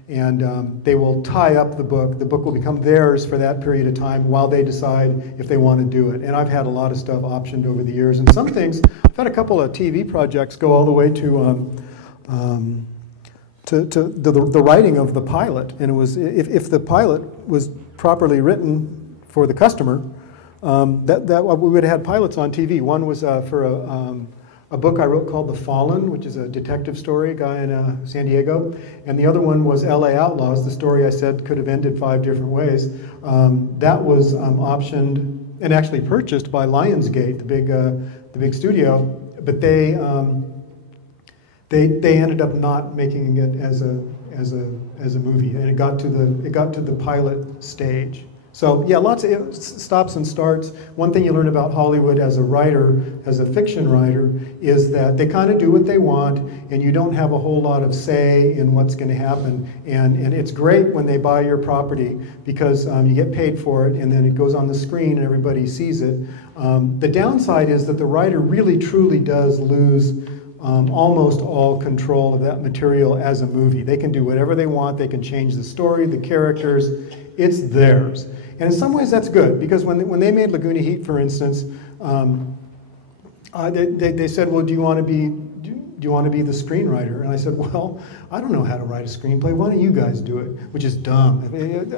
And they will tie up the book. The book will become theirs for that period of time while they decide if they want to do it. And I've had a lot of stuff optioned over the years. And some things, I've had a couple of TV projects go all the way to the writing of the pilot. And it was, if the pilot was properly written for the customer, we would have had pilots on TV. One was for a book I wrote called The Fallen, which is a detective story, a guy in San Diego. And the other one was LA Outlaws, the story I said could have ended 5 different ways. That was optioned and actually purchased by Lionsgate, the big studio. But they ended up not making it as a movie, and it got to the pilot stage. So yeah, lots of stops and starts. One thing you learn about Hollywood as a writer, as a fiction writer, is that they kind of do what they want, and you don't have a whole lot of say in what's going to happen. And it's great when they buy your property because you get paid for it, and then it goes on the screen and everybody sees it. The downside is that the writer really truly does lose almost all control of that material as a movie. They can do whatever they want. They can change the story, the characters. It's theirs. And in some ways that's good, because when they made Laguna Heat, for instance, they said, well, do you want to be the screenwriter? And I said, well, I don't know how to write a screenplay. Why don't you guys do it? Which is dumb.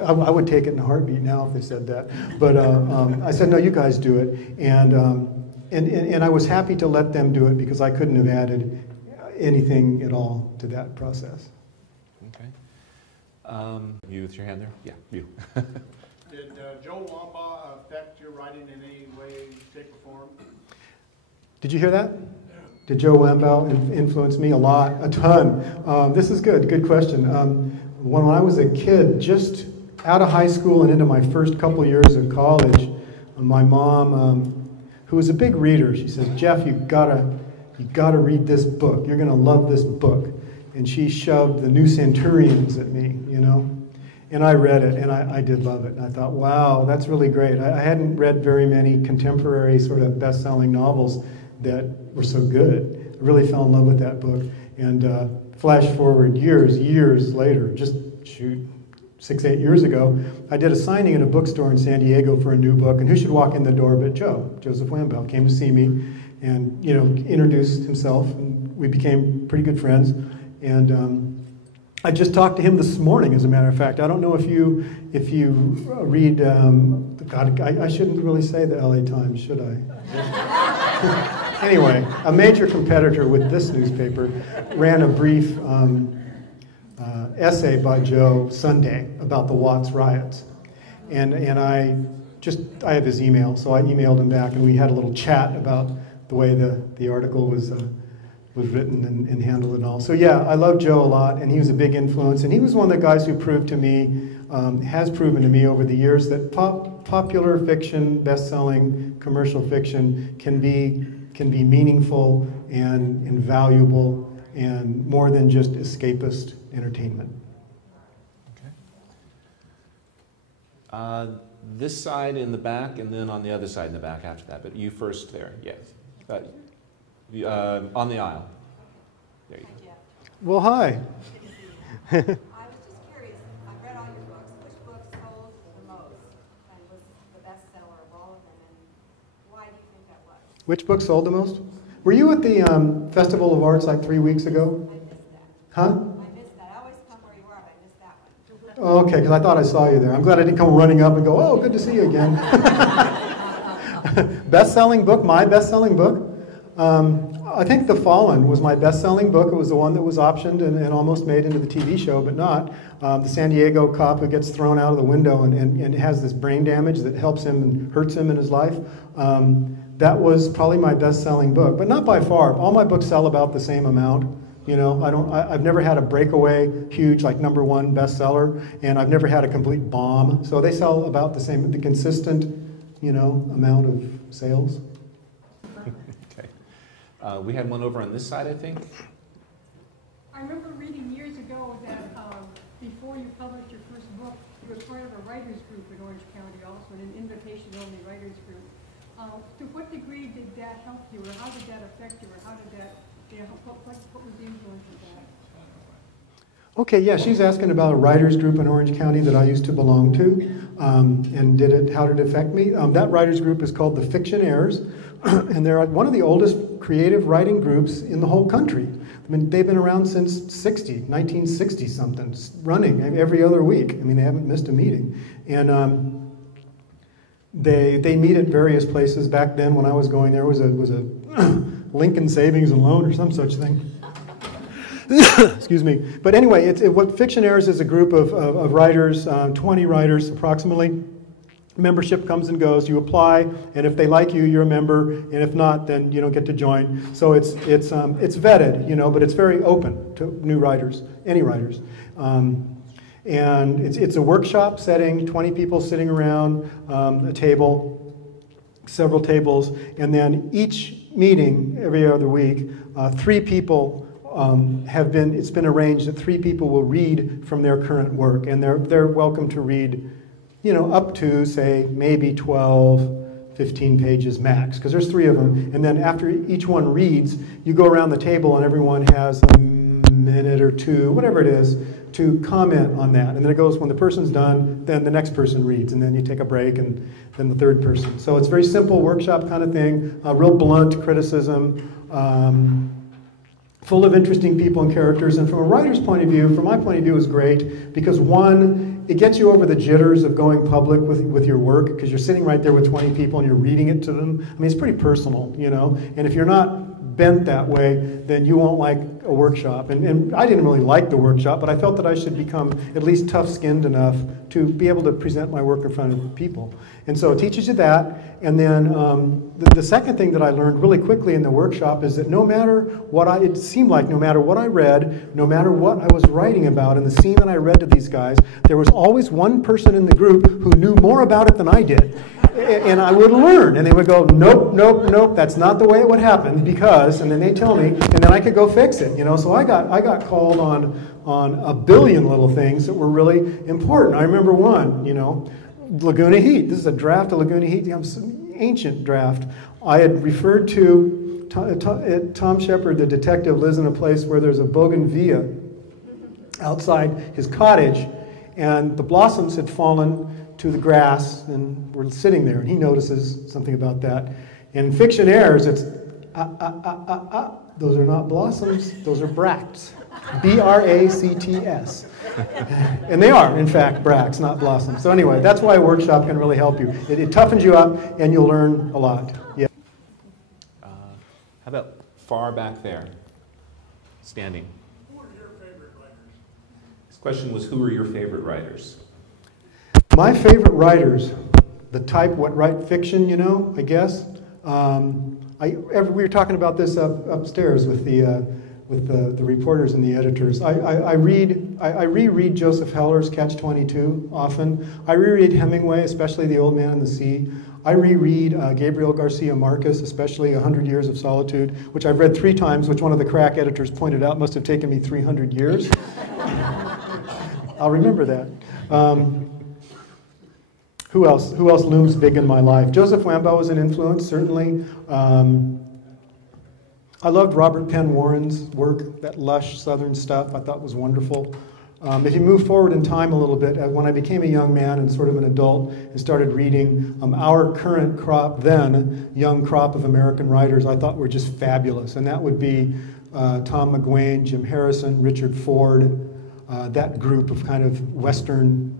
I would take it in a heartbeat now if they said that. But I said, no, you guys do it. And I was happy to let them do it because I couldn't have added anything at all to that process. Okay. You with your hand there? Yeah, you. Did Joe Wamba affect your writing in any way, shape, or form? Did you hear that? Did Joe Wamba influence me? A lot, a ton. This is good question. When I was a kid, just out of high school and into my first couple years of college, my mom, who was a big reader, she says, Jeff, you gotta read this book. You're gonna love this book. And she shoved The New Centurions at me, And I read it, and I did love it. And I thought, wow, that's really great. I hadn't read very many contemporary sort of best-selling novels that were so good. I really fell in love with that book. And flash forward years later, just 6-8 years ago, I did a signing in a bookstore in San Diego for a new book. And who should walk in the door but Joseph Wambaugh, came to see me and, introduced himself. And we became pretty good friends. And I just talked to him this morning, as a matter of fact. I don't know if you read, God, I shouldn't really say the LA Times, should I? Anyway, a major competitor with this newspaper ran a brief essay by Joe Sunday about the Watts riots. And I have his email, so I emailed him back, and we had a little chat about the way the article was written and handled and all. So yeah, I love Joe a lot, and he was a big influence. And he was one of the guys who proved to me, has proven to me over the years, that popular fiction, best-selling commercial fiction can be meaningful and valuable and more than just escapist entertainment. Okay. This side in the back, and then on the other side in the back after that. But you first there, yes. On the aisle. There you go. Well, hi. I was just curious. I've read all your books. Which book sold the most and was the bestseller of all of them, and why do you think that was? Which book sold the most? Were you at the Festival of Arts like 3 weeks ago? I missed that. Huh? I missed that. I always come where you are, but I missed that one. Oh, okay, because I thought I saw you there. I'm glad I didn't come running up and go, oh, good to see you again. Best-selling book, my best-selling book? I think The Fallen was my best-selling book. It was the one that was optioned and almost made into the TV show, but not. The San Diego cop who gets thrown out of the window and has this brain damage that helps him and hurts him in his life. That was probably my best-selling book, but not by far. All my books sell about the same amount. You know, I've never had a breakaway, huge, like #1 bestseller, and I've never had a complete bomb. So they sell about the same, the consistent, you know, amount of sales. Okay. We had one over on this side, I think. I remember reading years ago that before you published your first book, you were part of a writers group in Orange County also, an invitation-only writers group. To what degree did that help you, or how did that affect you, or how did that, what was the influence of that? Okay, yeah, she's asking about a writers group in Orange County that I used to belong to, and how did it affect me? That writers group is called the Fictionaires, and they're one of the oldest creative writing groups in the whole country. I mean, they've been around since 1960 something, running every other week. I mean, they haven't missed a meeting. And they meet at various places. Back then, when I was going there, was a Lincoln Savings and Loan or some such thing. Excuse me. But anyway, what Fictionaires is a group of writers, 20 writers approximately. Membership comes and goes. You apply, and if they like you, you're a member, and if not, then you don't get to join. So it's vetted, you know, but it's very open to new writers, any writers. And it's a workshop setting, 20 people sitting around a table, several tables, and then each meeting every other week, 3 people it's been arranged that 3 people will read from their current work, and they're welcome to read, you know, up to, say, maybe 12, 15 pages max, because there's 3 of them. And then after each one reads, you go around the table and everyone has a minute or 2, whatever it is, to comment on that. And then it goes, when the person's done, then the next person reads, and then you take a break, and then the third person. So it's very simple workshop kind of thing, real blunt criticism, full of interesting people and characters. And from a writer's point of view, from my point of view, is great because, one, it gets you over the jitters of going public with your work, because you're sitting right there with 20 people and you're reading it to them. I mean, it's pretty personal, you know. And if you're not bent that way, then you won't like a workshop. And I didn't really like the workshop, but I felt that I should become at least tough-skinned enough to be able to present my work in front of people. And so it teaches you that. And then the second thing that I learned really quickly in the workshop is that no matter what it seemed like no matter what I read, no matter what I was writing about in the scene that I read to these guys, there was always one person in the group who knew more about it than I did. And I would learn, and they would go, nope, nope, nope, that's not the way it would happen, because, and then they tell me, and then I could go fix it, you know. So I got called on a billion little things that were really important. I remember one, you know, Laguna Heat. This is a draft of Laguna Heat, some ancient draft. I had referred to Tom Shepard, the detective, lives in a place where there's a bougainvillea outside his cottage, and the blossoms had fallen to the grass, and we're sitting there, and he notices something about that. In Fictionaires, it's, those are not blossoms, those are bracts. B-R-A-C-T-S. And they are, in fact, bracts, not blossoms. So anyway, that's why a workshop can really help you. It toughens you up, and you'll learn a lot. Yeah. How about far back there, standing? Who are your favorite writers? This question was, who are your favorite writers? My favorite writers, the type what write fiction, you know, I guess. We were talking about this upstairs with the reporters and the editors. I reread Joseph Heller's Catch-22 often. I reread Hemingway, especially The Old Man and the Sea. I reread Gabriel Garcia Marquez, especially 100 Years of Solitude, which I've read 3 times, which one of the crack editors pointed out must have taken me 300 years. I'll remember that. Who else looms big in my life? Joseph Wambaugh was an influence, certainly. I loved Robert Penn Warren's work, that lush southern stuff I thought was wonderful. If you move forward in time a little bit, when I became a young man and sort of an adult and started reading, our current crop then, young crop of American writers, I thought were just fabulous. And that would be Tom McGuane, Jim Harrison, Richard Ford, that group of kind of Western,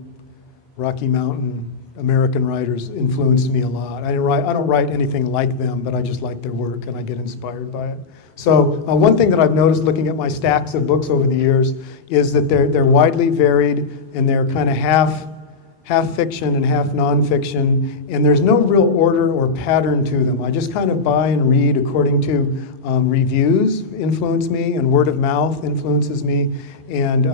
Rocky Mountain American writers influenced me a lot. I don't write anything like them, but I just like their work and I get inspired by it. So one thing that I've noticed looking at my stacks of books over the years is that they're widely varied and they're kind of half half fiction and half nonfiction, and there's no real order or pattern to them. I just kind of buy and read according to reviews influence me, and word of mouth influences me, and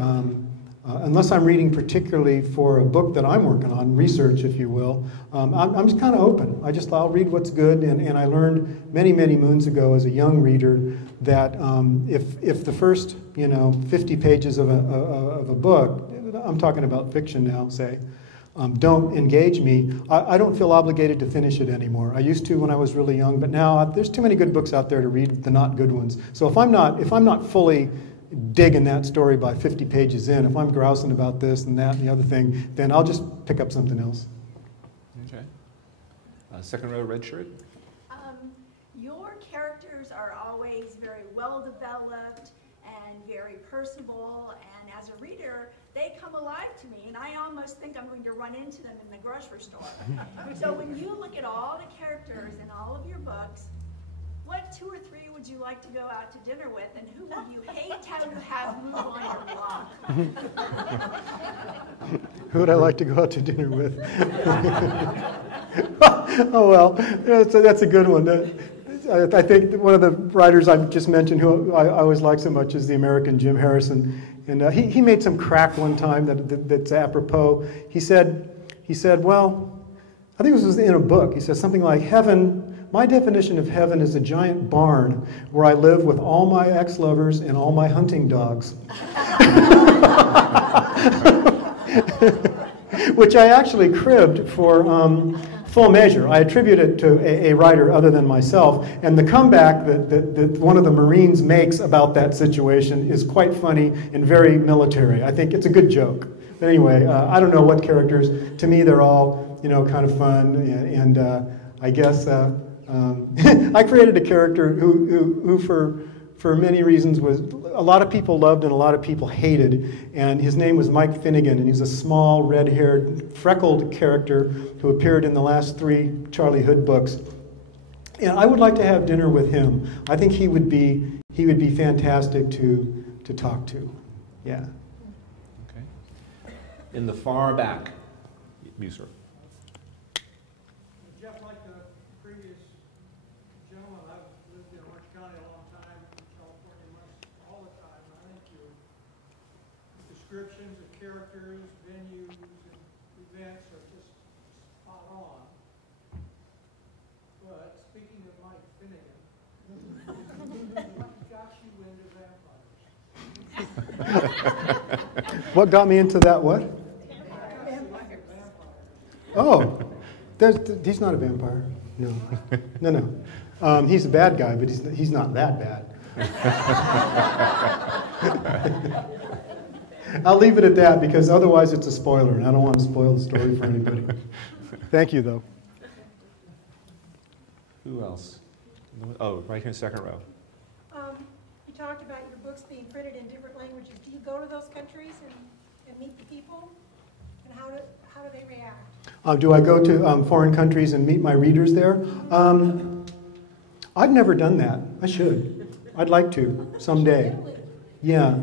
unless I'm reading particularly for a book that I'm working on, research if you will, I'm just kind of open. I'll read what's good, and I learned many, many moons ago as a young reader that if the first 50 pages of a book, I'm talking about fiction now, say, don't engage me, I don't feel obligated to finish it anymore. I used to when I was really young, but now there's too many good books out there to read the not good ones. So if I'm not fully digging that story by 50 pages in, if I'm grousing about this and that and the other thing, then I'll just pick up something else. Okay. Second row, red shirt. Your characters are always very well developed and very personable, and as a reader, they come alive to me, and I almost think I'm going to run into them in the grocery store. So when you look at all the characters in all of your books, what 2 or 3 would you like to go out to dinner with, and who will you hate to have move on your block? Who would I like to go out to dinner with? Oh well, that's a good one. I think one of the writers I just mentioned who I always like so much is the American Jim Harrison. And he made some crack one time that's apropos. He said, well, I think this was in a book. He said something like, my definition of heaven is a giant barn where I live with all my ex-lovers and all my hunting dogs. Which I actually cribbed for Full Measure. I attribute it to a writer other than myself, and the comeback that one of the Marines makes about that situation is quite funny and very military. I think it's a good joke. But anyway, I don't know what characters. To me, they're all kind of fun, and I guess I created a character who for many reasons was a lot of people loved and a lot of people hated, and his name was Mike Finnegan, and he's a small, red-haired, freckled character who appeared in the last 3 Charlie Hood books. And I would like to have dinner with him. I think he would be fantastic to talk to. Yeah. Okay. In the far back, you sir. Jeff, like the previous gentleman, I've lived in Orange County a long time, California all the time. I think your descriptions of characters, venues, and events are just spot on. But speaking of Mike Finnegan, what got you into vampires? What got me into that what? Oh, he's not a vampire. No. He's a bad guy, but he's not that bad. I'll leave it at that because otherwise it's a spoiler, and I don't want to spoil the story for anybody. Thank you, though. Who else? Oh, right here, second row. You talked about your books being printed in different languages. Do you go to those countries and meet the people? And how do they react? Do I go to foreign countries and meet my readers there? I've never done that. I should. I'd like to someday. Yeah.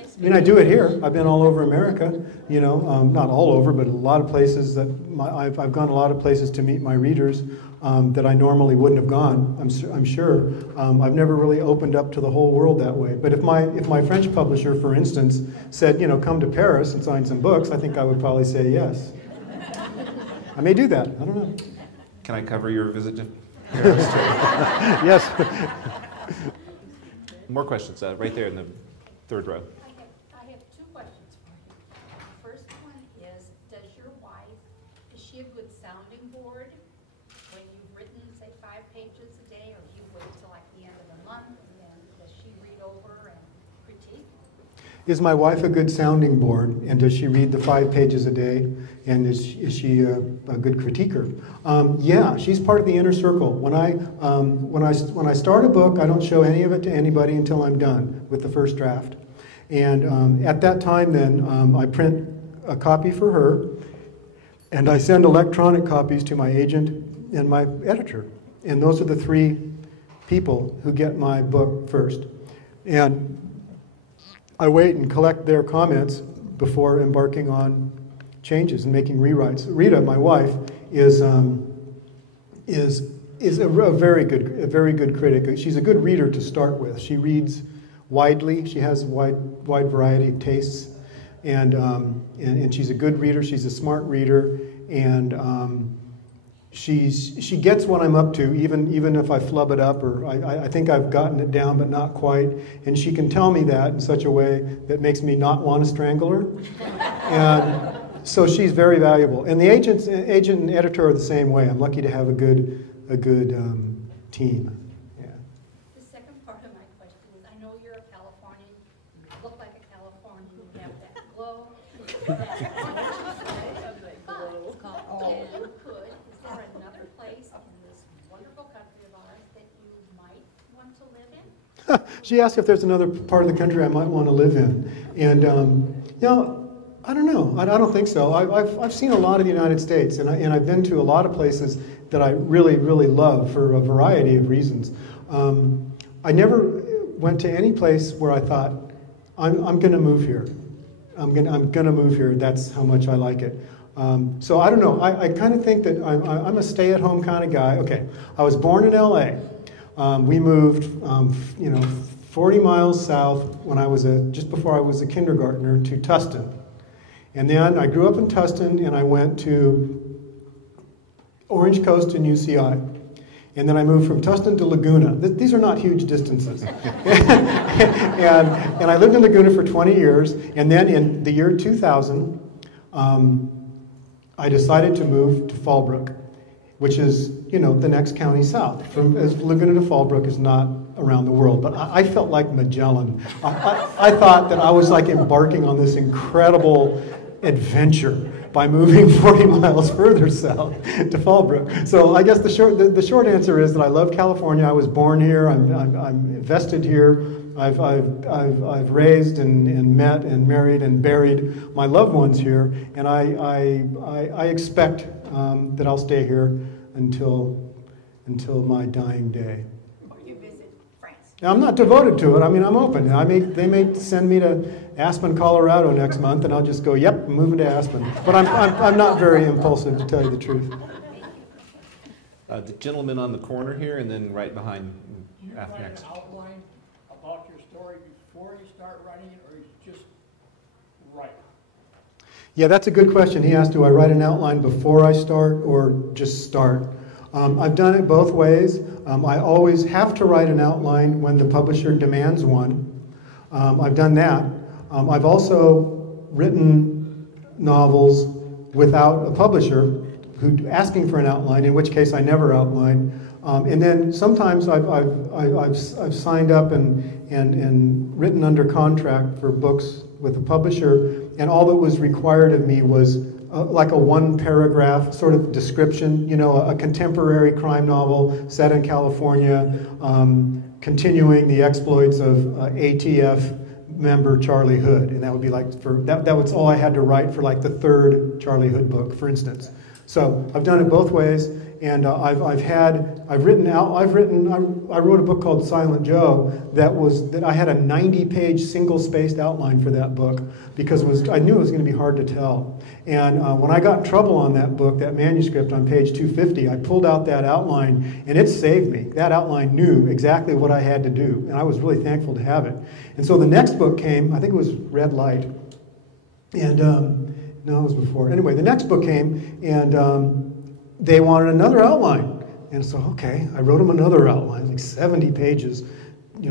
I mean, I do it here. I've been all over America, not all over, but a lot of places that I've gone a lot of places to meet my readers that I normally wouldn't have gone, I'm sure. I've never really opened up to the whole world that way. But if my French publisher, for instance, said, come to Paris and sign some books, I think I would probably say yes. I may do that. I don't know. Can I cover your visit to Paris? Yes. More questions, right there in the third row. I have 2 questions for you. First one is, does your wife, is she a good sounding board when you've written, say, 5 pages a day, or do you wait till like the end of the month, and then does she read over and critique? Is my wife a good sounding board, and does she read the 5 pages a day, and is she a good critiquer? Yeah, she's part of the inner circle. When I start a book, I don't show any of it to anybody until I'm done with the first draft. And at that time then, I print a copy for her, and I send electronic copies to my agent and my editor. And those are the 3 people who get my book first. And I wait and collect their comments before embarking on changes and making rewrites. Rita, my wife, is a very good critic. She's a good reader to start with. She reads widely. She has a wide variety of tastes, and she's a good reader. She's a smart reader, and she gets what I'm up to, even if I flub it up, or I think I've gotten it down, but not quite. And she can tell me that in such a way that makes me not want to strangle her. And so she's very valuable. And the agent and editor are the same way. I'm lucky to have a good team. Yeah. The second part of my question is, I know you're a Californian. You look like a Californian. You have that glow. Is there another place in this wonderful country of ours that you might want to live in? She asked if there's another part of the country I might want to live in. And, I don't know. I don't think so. I've seen a lot of the United States, and I've been to a lot of places that I really, really love for a variety of reasons. I never went to any place where I thought, I'm going to move here. I'm going to move here. That's how much I like it. So I don't know. I kind of think that I'm a stay-at-home kind of guy. Okay, I was born in L.A. We moved, 40 miles south when I was just before I was a kindergartner to Tustin. And then I grew up in Tustin, and I went to Orange Coast and UCI. And then I moved from Tustin to Laguna. These are not huge distances. and I lived in Laguna for 20 years. And then in the year 2000, I decided to move to Fallbrook, which is, the next county south. As Laguna to Fallbrook is not around the world, but I felt like Magellan. I thought that I was like embarking on this incredible adventure by moving 40 miles further south to Fallbrook. So I guess the short answer is that I love California. I was born here. I'm invested here. I've raised and met and married and buried my loved ones here, and I expect that I'll stay here until my dying day. You visit France. Now, I'm not devoted to it. I mean, I'm open. They may send me to Aspen, Colorado next month, and I'll just go, yep, I'm moving to Aspen. But I'm not very impulsive, to tell you the truth. The gentleman on the corner here, and then right behind Do you write next. an outline about your story before you start writing it, or you just write? Yeah, that's a good question. He asked, do I write an outline before I start or just start? I've done it both ways. I always have to write an outline when the publisher demands one. I've done that. I've also written novels without a publisher asking for an outline, in which case I never outline. And then sometimes I've signed up and written under contract for books with a publisher, and all that was required of me was like a one-paragraph sort of description, a contemporary crime novel set in California, continuing the exploits of ATF member Charlie Hood, and that would be like that was all I had to write for like the third Charlie Hood book, for instance. So I've done it both ways, and I wrote a book called Silent Joe that I had a 90-page single-spaced outline for that book because I knew it was going to be hard to tell. And when I got in trouble on that book, that manuscript on page 250, I pulled out that outline, and it saved me. That outline knew exactly what I had to do, and I was really thankful to have it. And so the next book came, I think it was Red Light, and no, it was before. Anyway, the next book came, and they wanted another outline. And so, okay, I wrote them another outline, like 70 pages,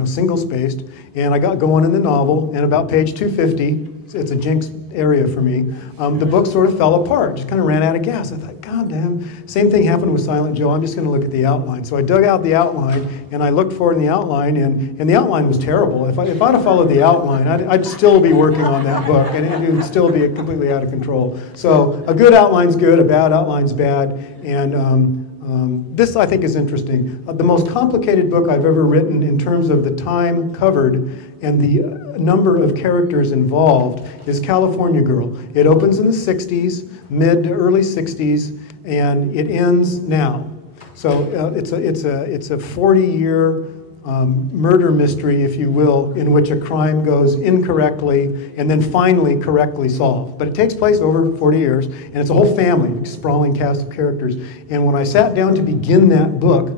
single-spaced, and I got going in the novel, and about page 250, it's a jinx area for me, the book sort of fell apart, just kind of ran out of gas. I thought, God damn, same thing happened with Silent Joe, I'm just going to look at the outline. So I dug out the outline, and I looked for it in the outline, and the outline was terrible. If I'd have followed the outline, I'd still be working on that book, and it would still be completely out of control. So a good outline's good, a bad outline's bad, and this, I think, is interesting. The most complicated book I've ever written in terms of the time covered and the number of characters involved is California Girl. It opens in the 60s, mid to early 60s, and it ends now. So it's a 40-year murder mystery, if you will, in which a crime goes incorrectly and then finally correctly solved. But it takes place over 40 years, and it's a whole family, sprawling cast of characters. And when I sat down to begin that book,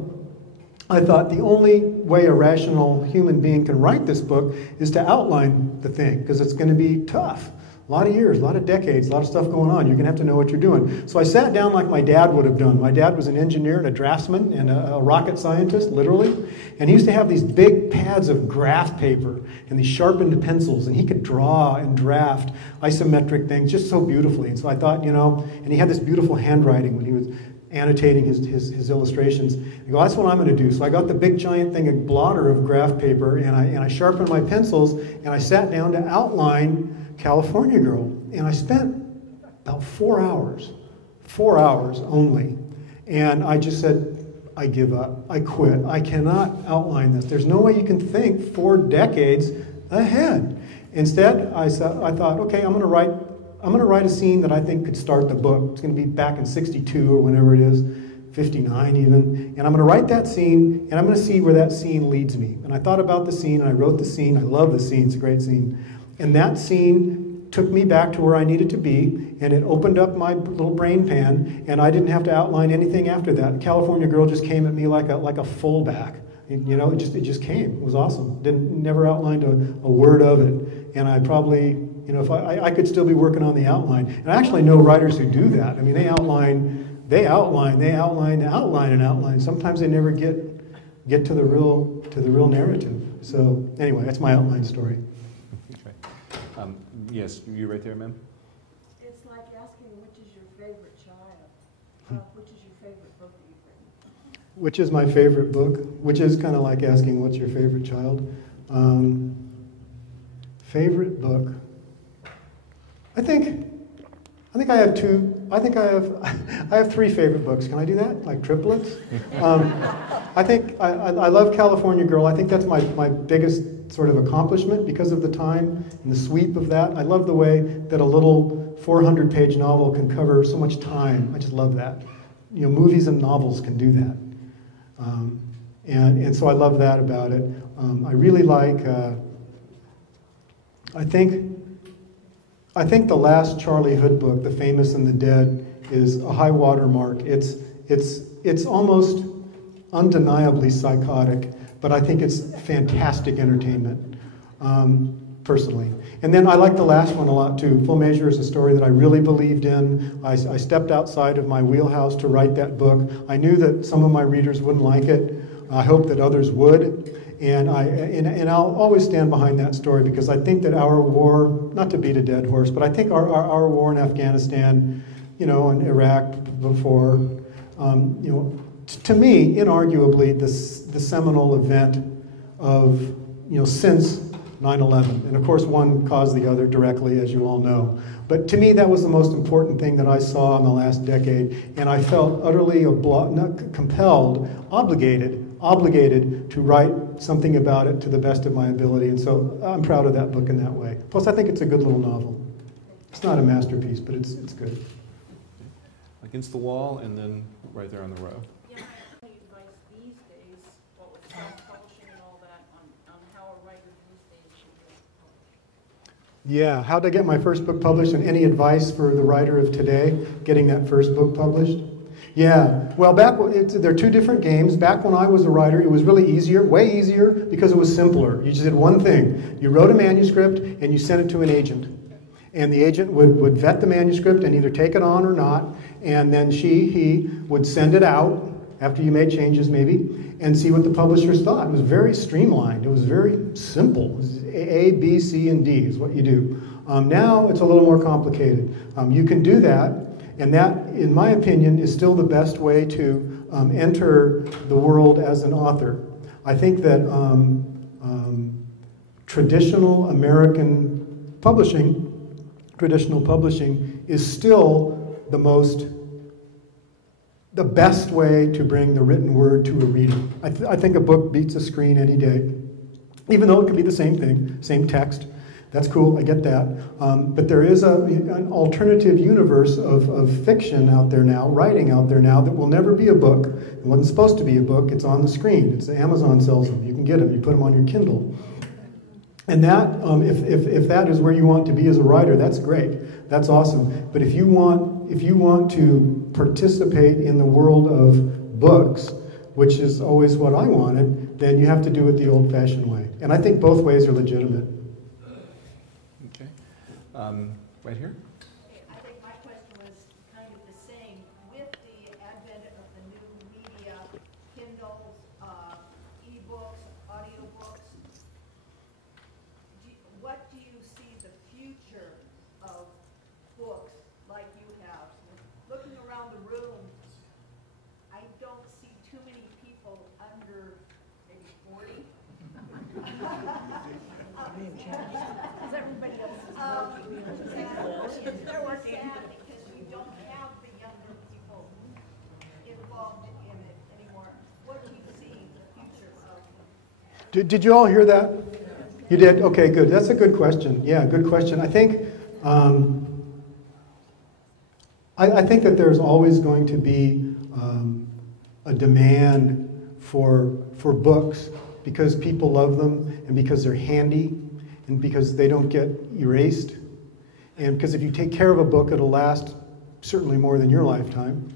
I thought the only way a rational human being can write this book is to outline the thing, because it's going to be tough. A lot of years, a lot of decades, a lot of stuff going on. You're going to have to know what you're doing. So I sat down like my dad would have done. My dad was an engineer and a draftsman and a rocket scientist, literally. And he used to have these big pads of graph paper and these sharpened pencils. And he could draw and draft isometric things just so beautifully. And so I thought, and he had this beautiful handwriting when he was annotating his illustrations. I go, that's what I'm going to do. So I got the big giant thing, a blotter of graph paper, and I sharpened my pencils, and I sat down to outline California Girl. And I spent about 4 hours only. And I just said, I give up. I quit. I cannot outline this. There's no way you can think 4 decades ahead. Instead, I thought, okay, I'm going to write a scene that I think could start the book. It's going to be back in 62 or whenever it is, 59 even. And I'm going to write that scene, and I'm going to see where that scene leads me. And I thought about the scene, and I wrote the scene. I love the scene. It's a great scene. And that scene took me back to where I needed to be, and it opened up my little brain pan, and I didn't have to outline anything after that. California Girl just came at me like a fullback. It just came. It was awesome. Never outlined a word of it. And I probably, if I could still be working on the outline. And I actually know writers who do that. I mean, they outline. Sometimes they never get to the real narrative. So anyway, that's my outline story. Yes, you right there, ma'am? It's like asking which is your favorite child. Which is your favorite book that you've written? Which is my favorite book? Which is kind of like asking what's your favorite child. Favorite book. I think I have two. I think I have 3 favorite books. Can I do that? Like triplets? I think I love California Girl. I think that's my biggest sort of accomplishment because of the time and the sweep of that. I love the way that a little 400-page novel can cover so much time. I just love that. Movies and novels can do that. And so I love that about it. I really like, I think the last Charlie Hood book, The Famous and the Dead, is a high water mark. It's almost undeniably psychotic, but I think it's fantastic entertainment, personally. And then I like the last one a lot too. Full Measure is a story that I really believed in. I stepped outside of my wheelhouse to write that book. I knew that some of my readers wouldn't like it. I hope that others would. And I'll always stand behind that story because I think that our war, not to beat a dead horse, but I think our war in Afghanistan, and Iraq before, to me, inarguably, the seminal event of, since 9/11. And of course, one caused the other directly, as you all know. But to me, that was the most important thing that I saw in the last decade. And I felt utterly compelled, obligated to write something about it to the best of my ability. And so I'm proud of that book in that way. Plus, I think it's a good little novel. It's not a masterpiece, but it's good. Against the wall, and then right there on the row. Yeah, any advice these days, what with self-publishing and all that, on how a writer these days should get published? Yeah, how to get my first book published, and any advice for the writer of today getting that first book published? Yeah, well, there are 2 different games. Back when I was a writer, it was really easier, way easier, because it was simpler. You just did one thing. You wrote a manuscript, and you sent it to an agent. And the agent would vet the manuscript and either take it on or not, and then he would send it out, after you made changes maybe, and see what the publishers thought. It was very streamlined. It was very simple. It was A, B, C, and D is what you do. Now it's a little more complicated. You can do that, and that, in my opinion, is still the best way to enter the world as an author. I think that traditional American publishing, is still the best way to bring the written word to a reader. I think a book beats a screen any day, even though it could be the same thing, same text. That's cool, I get that. But there is an alternative universe of fiction out there now, writing out there now, that will never be a book. It wasn't supposed to be a book, it's on the screen. It's Amazon sells them, you can get them, you put them on your Kindle. And that, if that is where you want to be as a writer, that's great, that's awesome. But if you want to participate in the world of books, which is always what I wanted, then you have to do it the old-fashioned way. And I think both ways are legitimate. Okay. Right here? I think my question was kind of the same. With the advent of the new media, Kindles, e-books, audiobooks, what do you see the future of books like you have? Looking around the room, I don't see too many people under maybe 40. Because everybody else is they're working. Sad because you don't have the younger people involved in it anymore. What do you see the future of? Did you all hear that? You did? Okay, good. That's a good question. Yeah, good question. I think I think that there's always going to be a demand for books because people love them and because they're handy and because they don't get erased. And because if you take care of a book, it'll last certainly more than your lifetime.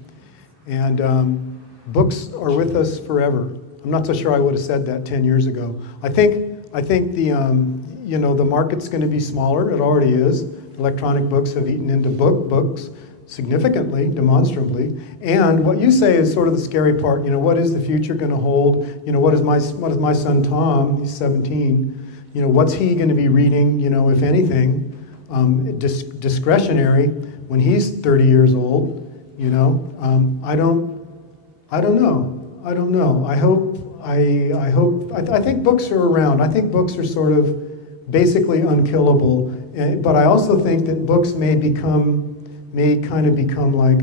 And books are with us forever. I'm not so sure I would have said that 10 years ago. I think the the market's going to be smaller. It already is. Electronic books have eaten into books significantly, demonstrably. And what you say is sort of the scary part. What is the future going to hold? What is my son Tom? He's 17. What's he going to be reading? If anything, discretionary when he's 30 years old. I don't know. I think books are around. I think books are sort of basically unkillable. But I also think that books may kind of become like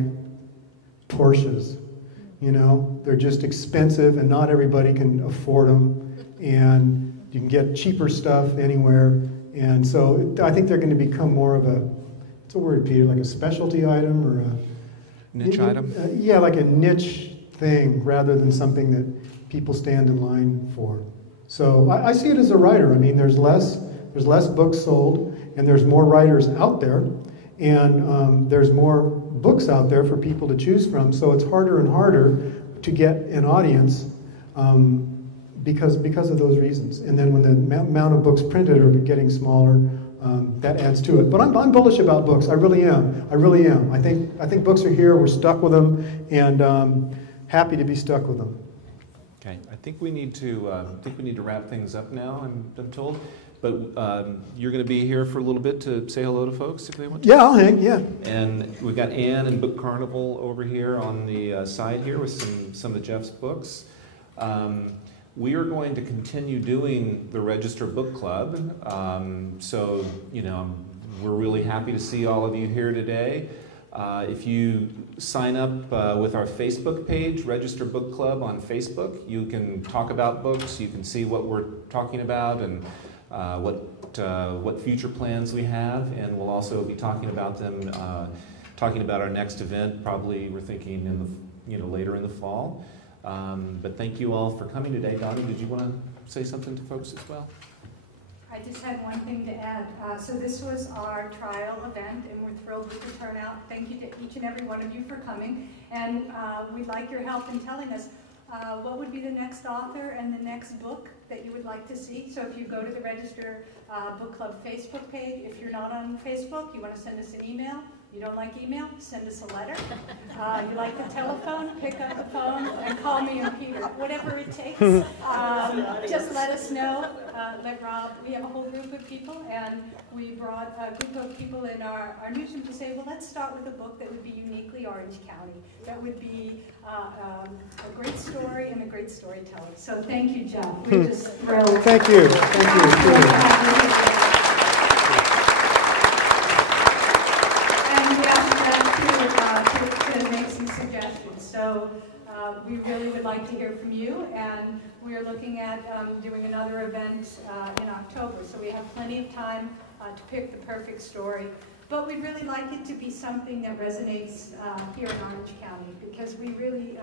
Porsches. They're just expensive and not everybody can afford them. And you can get cheaper stuff anywhere. And so I think they're going to become more of what's a word, Peter, like a specialty item or a niche item? Yeah, like a niche thing rather than something that people stand in line for. So I see it as a writer. I mean, there's less books sold and there's more writers out there. And there's more books out there for people to choose from, so it's harder and harder to get an audience because of those reasons. And then when the amount of books printed are getting smaller, that adds to it. But I'm bullish about books. I really am. I think books are here. We're stuck with them, and happy to be stuck with them. Okay, I think we need to wrap things up now. I'm told. But you're going to be here for a little bit to say hello to folks if they want to? Yeah, I'll hang, yeah. And we've got Anne and Book Carnival over here on the side here with some of Jeff's books. We are going to continue doing the Register Book Club. So, we're really happy to see all of you here today. If you sign up with our Facebook page, Register Book Club on Facebook, you can talk about books, you can see what we're talking about and what future plans we have, and we'll also be talking about them, talking about our next event. Probably we're thinking later in the fall. But thank you all for coming today. Donnie, did you want to say something to folks as well? I just had one thing to add. So this was our trial event, and we're thrilled with the turnout. Thank you to each and every one of you for coming, and we'd like your help in telling us what would be the next author and the next book that you would like to see. So if you go to the Register Book Club Facebook page, if you're not on Facebook, you want to send us an email. You don't like email? Send us a letter. You like the telephone? Pick up the phone and call me and Peter. Whatever it takes. Just let us know. Let Rob. We have a whole group of people, and we brought a group of people in our newsroom to say, well, let's start with a book that would be uniquely Orange County. That would be a great story and a great storyteller. So thank you, Jeff. We're just thrilled. Thank you. Thank you. To make some suggestions. So we really would like to hear from you, and we are looking at doing another event in October. So we have plenty of time to pick the perfect story. But we'd really like it to be something that resonates here in Orange County, because we really,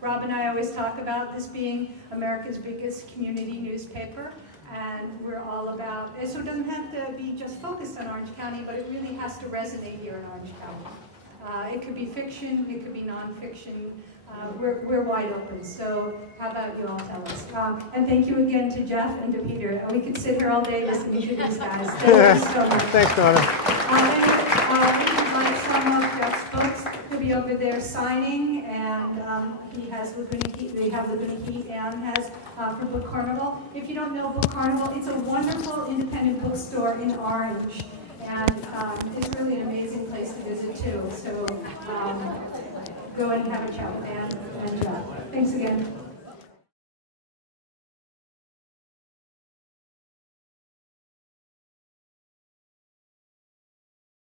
Rob and I always talk about this being America's biggest community newspaper, and we're all about, so it doesn't have to be just focused on Orange County, but it really has to resonate here in Orange County. It could be fiction, it could be nonfiction. We're wide open, so how about you all tell us? And thank you again to Jeff and to Peter. We could sit here all day listening to these guys. Thank you so much. Thanks, Donna. We invite some of Jeff's books to be over there signing, and he has Laguna Heat, they have Laguna Heat, and has for Book Carnival. If you don't know Book Carnival, it's a wonderful independent bookstore in Orange, and it's really an amazing place to visit too. So go and have a chat with Anne and Jeff. Thanks again.